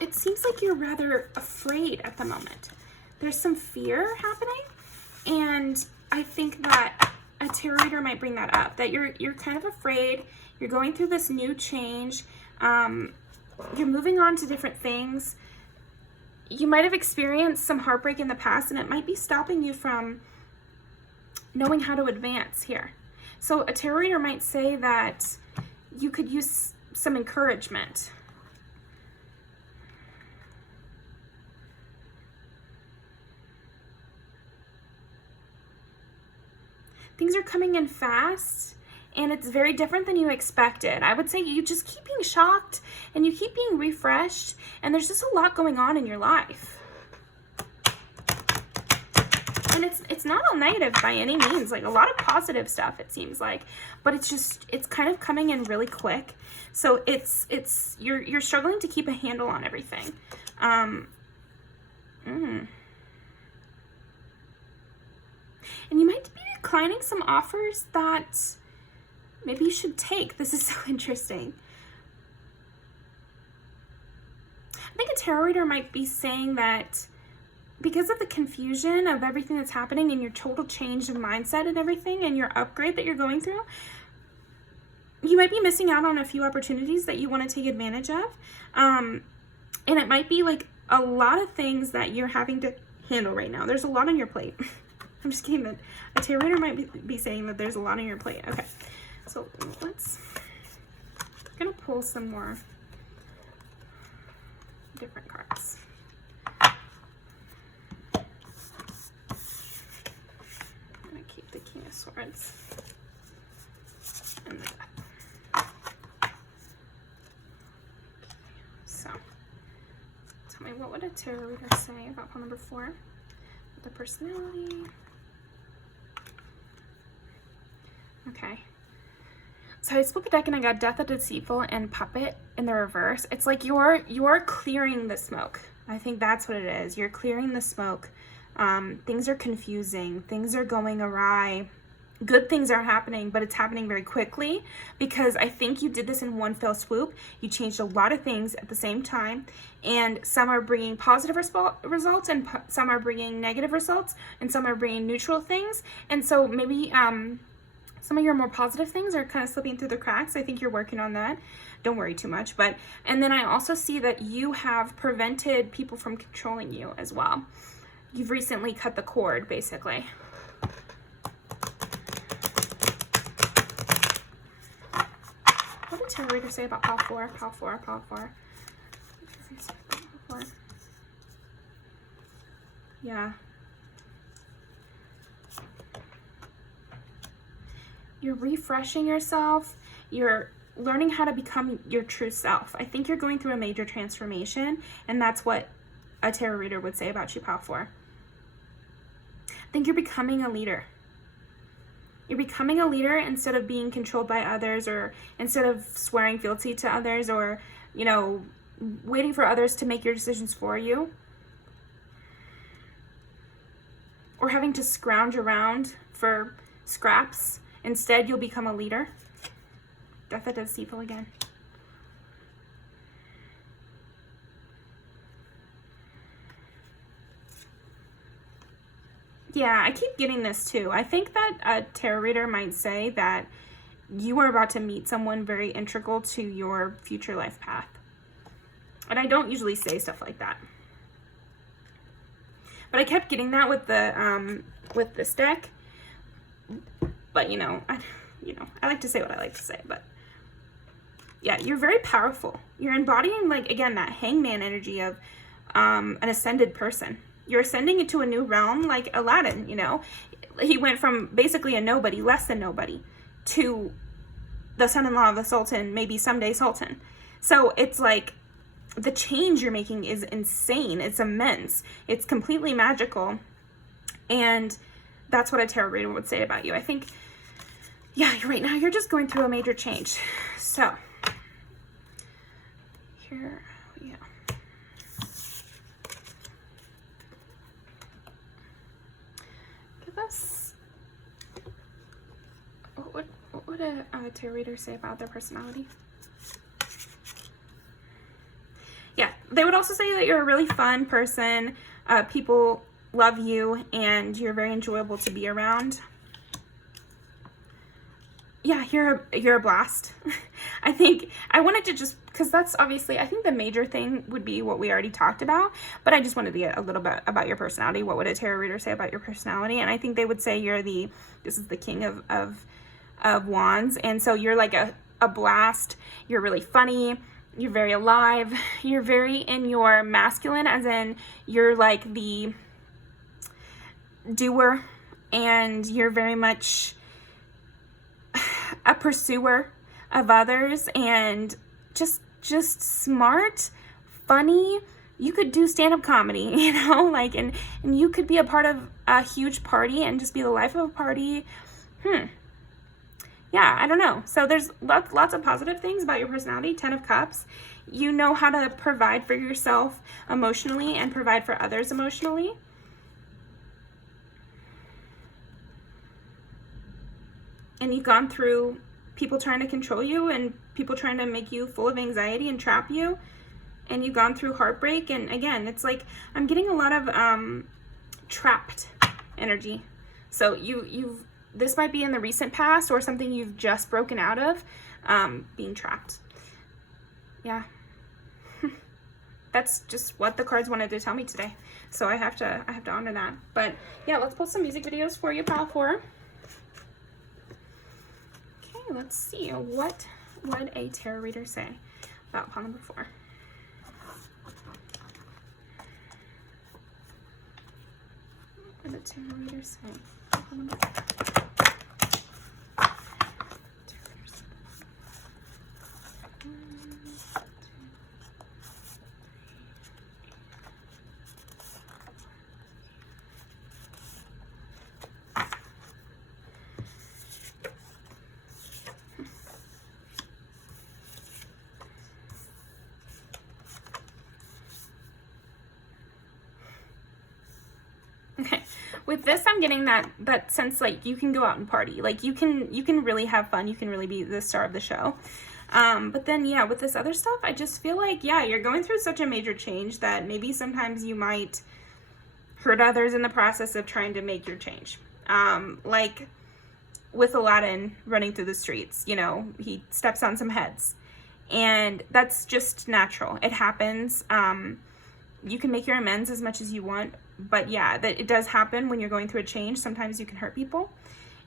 it seems like you're rather afraid at the moment. There's some fear happening, and I think that a tarot reader might bring that up, that you're kind of afraid, you're going through this new change, you're moving on to different things. You might have experienced some heartbreak in the past, and it might be stopping you from knowing how to advance here. So a tarot reader might say that you could use some encouragement. Things are coming in fast, and it's very different than you expected. I would say you just keep being shocked, and you keep being refreshed, and there's just a lot going on in your life. And it's not all negative by any means, like a lot of positive stuff it seems like, but it's kind of coming in really quick. So you're struggling to keep a handle on everything. And you might be declining some offers that maybe you should take. This is so interesting. I think a tarot reader might be saying that because of the confusion of everything that's happening and your total change of mindset and everything and your upgrade that you're going through, you might be missing out on a few opportunities that you want to take advantage of. And it might be like a lot of things that you're having to handle right now. There's a lot on your plate. I'm just kidding. That a tarot reader might be saying that there's a lot on your plate. Okay, so I'm gonna pull some more different cards. I'm gonna keep the King of Swords and the Death. So, tell me, what would a tarot reader say about pile number 4? The personality. Okay. So I split the deck and I got Death, the Deceitful, and Puppet in the reverse. It's like you're clearing the smoke. I think that's what it is. You're clearing the smoke. Things are confusing. Things are going awry. Good things are happening, but it's happening very quickly because I think you did this in one fell swoop. You changed a lot of things at the same time, and some are bringing positive results, and some are bringing negative results, and some are bringing neutral things. And so maybe Some of your more positive things are kind of slipping through the cracks. I think you're working on that. Don't worry too much. And then I also see that you have prevented people from controlling you as well. You've recently cut the cord, basically. What did tarot reader say about pile 4? Pile 4, pile 4. Yeah. You're refreshing yourself. You're learning how to become your true self. I think you're going through a major transformation, and that's what a tarot reader would say about you, pile 4. I think you're becoming a leader. You're becoming a leader instead of being controlled by others, or instead of swearing fealty to others, or, you know, waiting for others to make your decisions for you, or having to scrounge around for scraps. Instead, you'll become a leader. Death of the Deceitful again. Yeah, I keep getting this too. I think that a tarot reader might say that you are about to meet someone very integral to your future life path. And I don't usually say stuff like that. But I kept getting that with this deck. But I like to say what I like to say, but yeah, you're very powerful. You're embodying, like, again, that hangman energy of an ascended person. You're ascending into a new realm, like Aladdin, He went from basically a nobody, less than nobody, to the son-in-law of the Sultan, maybe someday Sultan. So it's like the change you're making is insane. It's immense. It's completely magical. And that's what a tarot reader would say about you. I think, yeah, right now you're just going through a major change. So, here we go. Give us, what would a tarot reader say about their personality? Yeah, they would also say that you're a really fun person. People love you, and you're very enjoyable to be around. Yeah, you're a blast. I think I wanted to just, because that's obviously, I think the major thing would be what we already talked about, but I just wanted to get a little bit about your personality. What would a tarot reader say about your personality? And I think they would say this is the king of wands, and so you're like a blast. You're really funny. You're very alive. You're very in your masculine, as in you're like the doer, and you're very much a pursuer of others, and just smart, funny. You could do stand-up comedy, like, and you could be a part of a huge party and just be the life of a party. Yeah, I don't know. So there's lots of positive things about your personality. 10 of Cups. You know how to provide for yourself emotionally and provide for others emotionally. And you've gone through people trying to control you and people trying to make you full of anxiety and trap you. And you've gone through heartbreak. And again, it's like I'm getting a lot of trapped energy. So this might be in the recent past or something you've just broken out of, being trapped. Yeah. That's just what the cards wanted to tell me today. So I have to honor that. But yeah, let's post some music videos for you, pile 4. Okay, let's see. What would a tarot reader say about pile number 4? What would a tarot reader say? Pile number 4. Okay, with this, I'm getting that sense, like, you can go out and party, like you can really have fun, you can really be the star of the show. But then, yeah, with this other stuff, I just feel like, yeah, you're going through such a major change that maybe sometimes you might hurt others in the process of trying to make your change. Like, with Aladdin running through the streets. You know, he steps on some heads. And that's just natural. It happens. You can make your amends as much as you want. But yeah, that it does happen when you're going through a change. Sometimes you can hurt people.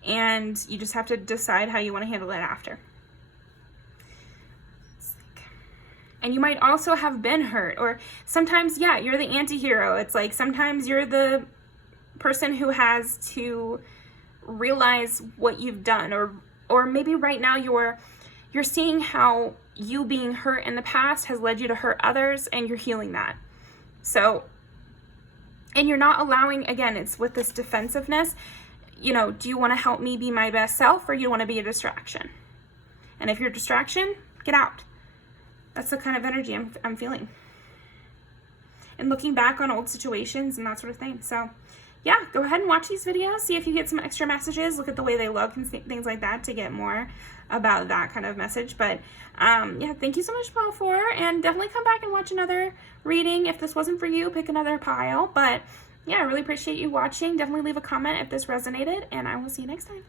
And you just have to decide how you want to handle it after. And you might also have been hurt. Or sometimes, yeah, you're the anti-hero. It's like sometimes you're the person who has to realize what you've done. Or maybe right now you're seeing how you being hurt in the past has led you to hurt others, and you're healing that. So, and you're not allowing, again, it's with this defensiveness, you know, do you want to help me be my best self, or you want to be a distraction? And if you're a distraction, get out. That's the kind of energy I'm feeling. And looking back on old situations and that sort of thing. So yeah, go ahead and watch these videos. See if you get some extra messages. Look at the way they look and things like that to get more about that kind of message. But yeah, thank you so much, pile 4. And definitely come back and watch another reading. If this wasn't for you, pick another pile. But yeah, I really appreciate you watching. Definitely leave a comment if this resonated. And I will see you next time.